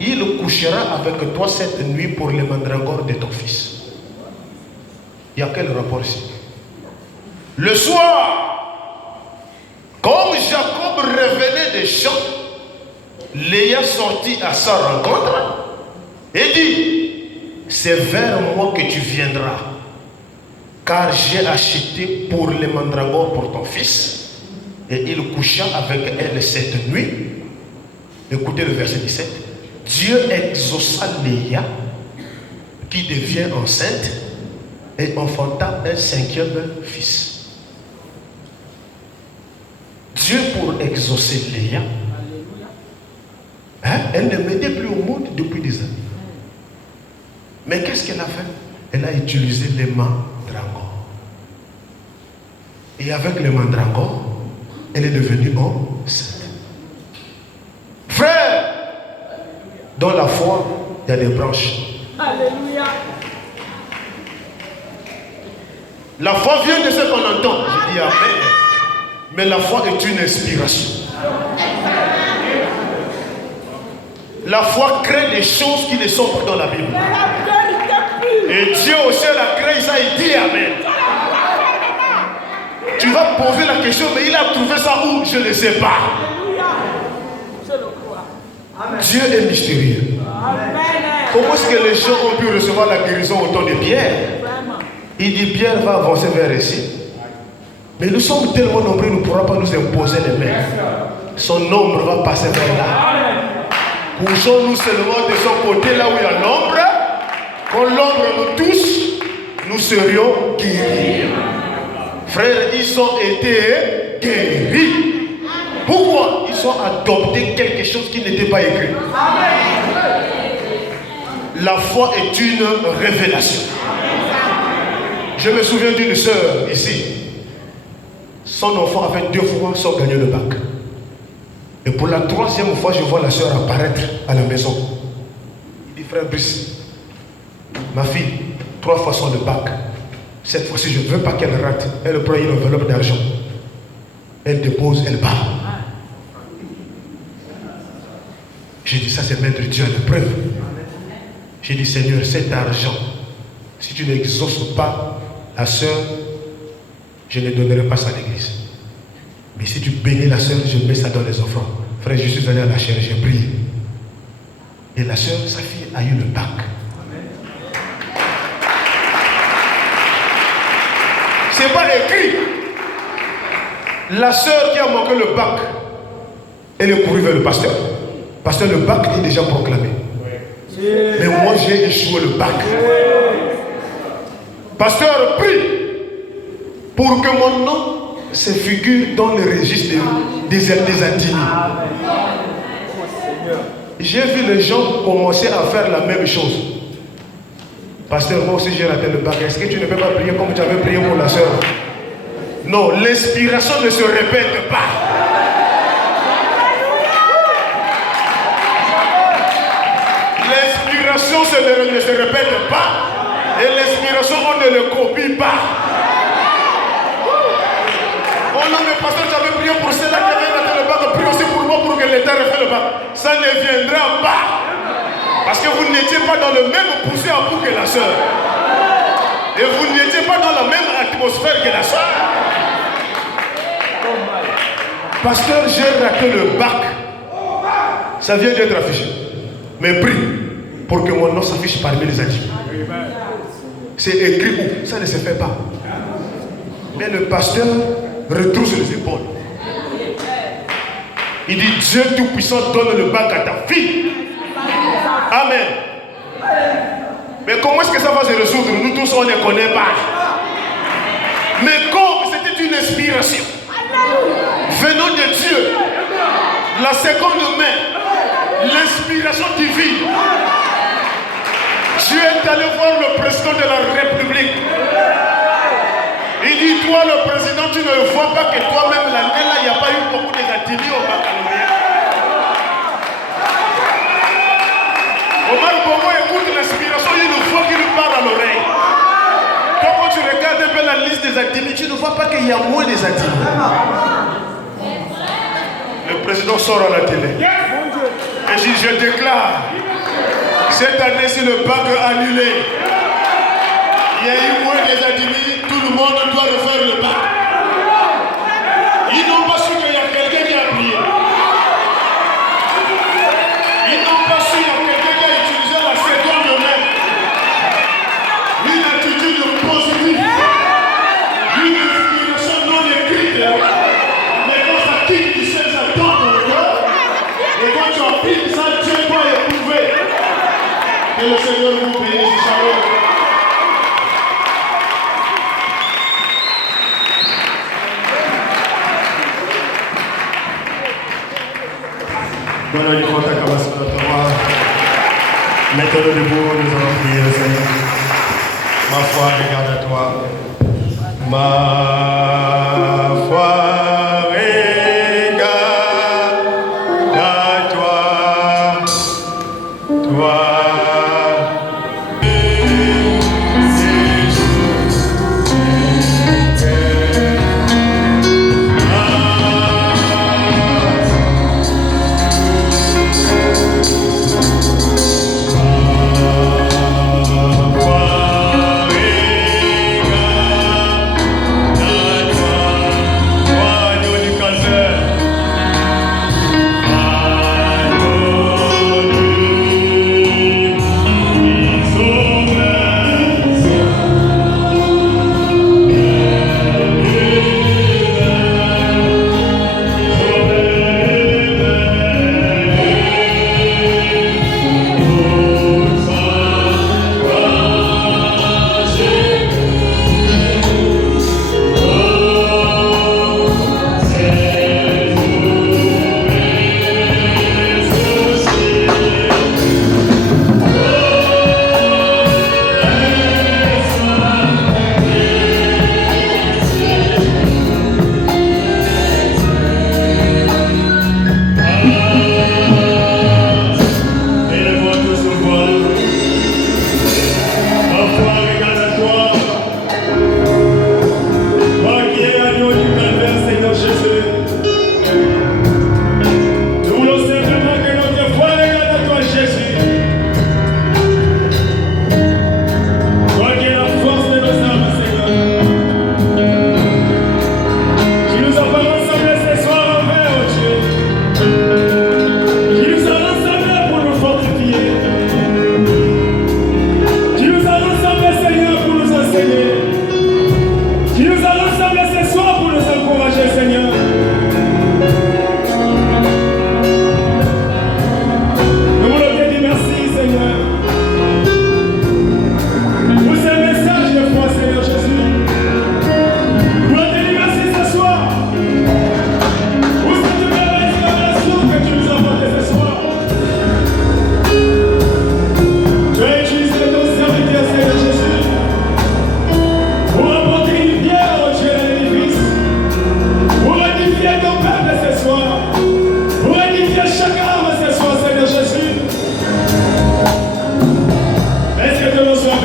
il couchera avec toi cette nuit pour les mandragores de ton fils. Il y a quel rapport ici? Le soir, comme Jacob revenait des champs, Léa sortit à sa rencontre et dit, c'est vers moi que tu viendras, car j'ai acheté pour les mandragores pour ton fils. Et il coucha avec elle cette nuit. Écoutez le verset 17. Dieu exauça Léa, qui devient enceinte, et enfanta un 5e fils. Dieu, pour exaucer Léa, elle ne mettait plus au monde depuis des années. Mais qu'est-ce qu'elle a fait? Elle a utilisé les mandragores. Et avec les mandragores, elle est devenue enceinte. Frère, dans la foi, il y a des branches. Alléluia. La foi vient de ce qu'on entend. Je dis amen. Mais la foi est une inspiration. La foi crée des choses qui ne sont pas dans la Bible. Et Dieu aussi l'a créé ça, il dit amen. Tu vas poser la question, mais il a trouvé ça où? Je ne sais pas. Dieu est mystérieux. Comment est-ce que les gens ont pu recevoir la guérison au temps de Pierre? Il dit, Pierre va avancer vers ici. Mais nous sommes tellement nombreux, nous ne pourrons pas nous imposer les mains. Son nombre va passer vers là. Couchons-nous seulement de son côté, là où il y a l'ombre. Quand l'ombre nous touche, nous serions guéris. Frères, ils ont été guéris. Pourquoi? Ils ont adopté quelque chose qui n'était pas écrit. La foi est une révélation. Je me souviens d'une sœur ici. Son enfant avait 2 fois son gagné le bac. Et pour la 3e fois, je vois la sœur apparaître à la maison. Il dit, frère Brice, ma fille, 3 fois son le bac. Cette fois-ci, je ne veux pas qu'elle rate. Elle prend une enveloppe d'argent. Elle dépose, elle part. J'ai dit, ça c'est mettre Dieu à l'épreuve. J'ai dit, Seigneur, cet argent, si tu n'exauces pas la sœur, je ne donnerai pas ça à l'église. Mais si tu bénis la sœur, je mets ça dans les offrandes. Frère, je suis allé à la chaire, j'ai prié. Et la sœur, sa fille, a eu le bac. C'est pas écrit. La sœur qui a manqué le bac, elle est courue vers le pasteur. Parce que le bac est déjà proclamé. Mais moi, j'ai échoué le bac. Pasteur, prie pour que mon nom se figure dans le registre des intimes. J'ai vu les gens commencer à faire la même chose. Pasteur, moi aussi j'ai raté le bac. Est-ce que tu ne peux pas prier comme tu avais prié pour la soeur? Non, l'inspiration ne se répète pas. L'inspiration ne se répète pas. Et l'inspiration, on ne le copie pas. Oh non, mais pasteur, tu avais prié pour cela qui avait raté le bac. Prie aussi pour moi pour que l'État refait le bac. Ça ne viendra pas. Parce que vous n'étiez pas dans le même poussé à bout que la soeur. Et vous n'étiez pas dans la même atmosphère que la soeur. Pasteur, j'ai raté le bac. Ça vient d'être affiché. Mais prie pour que mon nom s'affiche parmi les animaux. C'est écrit où? Ça ne se fait pas. Mais le pasteur retrousse les épaules. Il dit, Dieu Tout-Puissant donne le bac à ta fille. Amen. Mais comment est-ce que ça va se résoudre? Nous tous, on ne connaît pas. Mais comme c'était une inspiration venant de Dieu, la seconde main, l'inspiration divine, Dieu est allé voir le président de la République. Il dit, toi le président, tu ne vois pas que toi-même l'année là, il n'y a pas eu beaucoup d'ateliers au baccalauréat. Omar Bongo écoute l'inspiration, il ne voit qu'il lui parle à l'oreille. Toi, quand tu regardes un peu la liste des activités, tu ne vois pas qu'il y a moins des activités. Le président sort à la télé. Et je déclare, cette année, c'est le bac annulé. Il y a eu moins des activités, tout le monde doit refaire le bac. Ils n'ont pas su qu'il y a quelqu'un qui a prié. Ils n'ont pas su qu'il y a quelqu'un qui a utilisé la seconde main. Une attitude positive. Une inspiration non écrite. Mais quand ça quitte du ciel, ça tombe dans le cœur. Et quand tu appliques ça, Dieu doit éprouver. Que le Seigneur vous bénisse. Shalom. Mettons-nous debout, nous allons prier le Seigneur. Ma foi regarde à toi. Ma foi regarde à toi. Toi.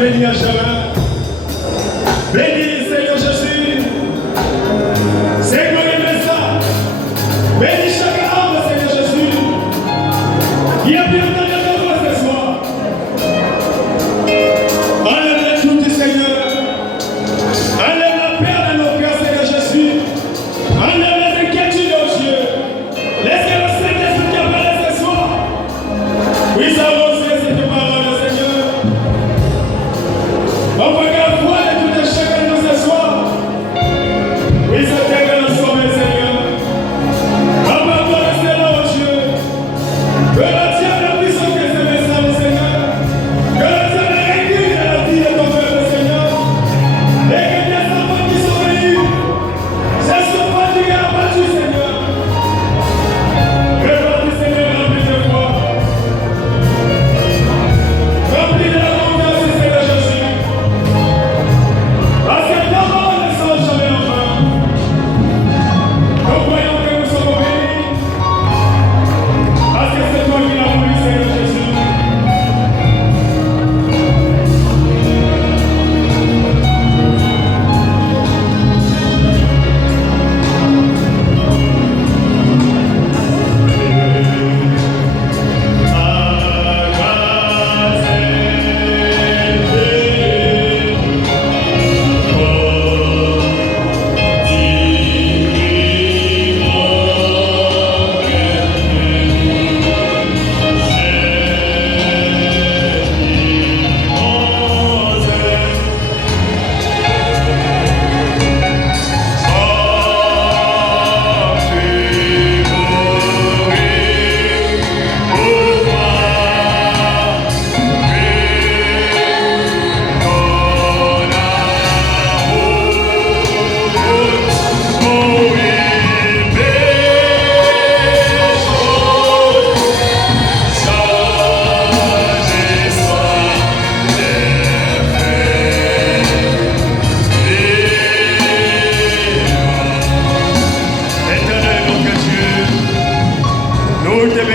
béni à jamais. Béni Seigneur Jésus. Seigneur ça. Béni chaque âme, Seigneur Jésus. Qui a bien entendu ta voix ce soir. Enlève les doutes, Seigneur. Enlève la peur dans nos cœurs, Seigneur Jésus. Enlève les inquiétudes, oh Dieu. Laissez le Saint-Esprit qui apparaît ce soir. Oui, ça va.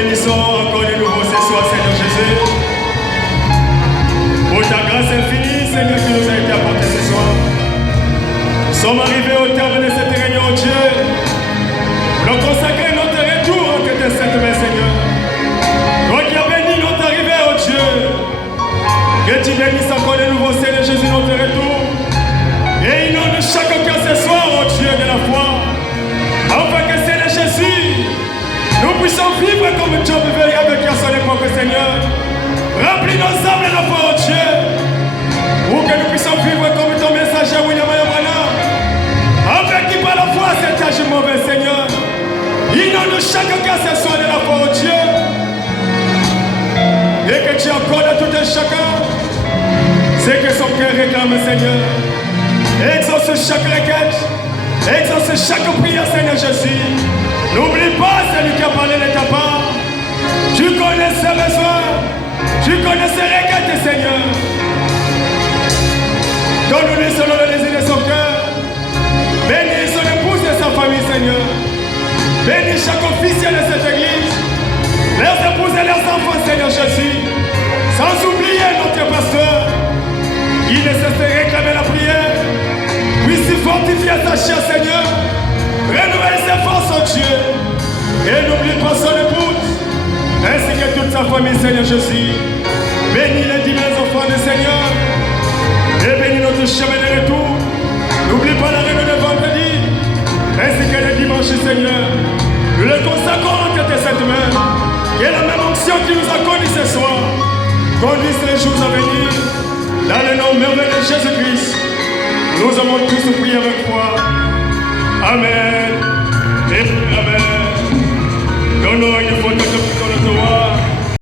bénissons encore de nouveau ce soir, Seigneur Jésus. Pour ta grâce infinie, Seigneur, qui nous a été apportée ce soir. Nous sommes arrivés au terme de cette réunion, Dieu. Nous consacrer notre retour en tes saintes mains, Seigneur. Toi qui as béni notre arrivée, oh Dieu. Que tu bénisses encore de nouveau, Seigneur Jésus, notre retour. Et inonde chaque cœur ce soir, oh Dieu de la foi. Afin que, Seigneur Jésus, nous puissions vivre comme Job avec à son époque, Seigneur. Remplis nos âmes de la foi, oh Dieu. Pour que nous puissions vivre comme ton messager, William Ayamana. Afin qu'il par la foi cet âge mauvais, Seigneur. Inonde chaque cœur ce soir de la foi, oh Dieu. Et que tu accordes à tout un chacun ce que son cœur réclame, Seigneur. Exauce chaque requête. Exauce chaque prière, Seigneur Jésus. N'oublie pas celui qui a parlé de ta part. Tu connais ses besoins. Tu connais ses requêtes, Seigneur. Donne-lui selon le désir de son cœur. Bénis son épouse et sa famille, Seigneur. Bénis chaque officiel de cette église. Leurs épouses et leurs enfants, Seigneur Jésus. Sans oublier notre pasteur. Il ne cesse de réclamer la prière. Puisse fortifier sa chair, Seigneur. Renouvelle ses forces, oh Dieu. Et n'oublie pas son épouse. Ainsi que toute sa famille, Seigneur Jésus. Bénis les divins enfants du Seigneur. Et bénis notre chemin de retour. N'oublie pas la réunion de vendredi. Ainsi que le dimanche, Seigneur. Nous le consacrons entre tes saintes mains. Et la même onction qui nous a conduits ce soir conduise les jours à venir. Dans le nom merveilleux de Jésus-Christ. Nous avons tous prié avec foi. Amen. Et Amen. Donnons une photo de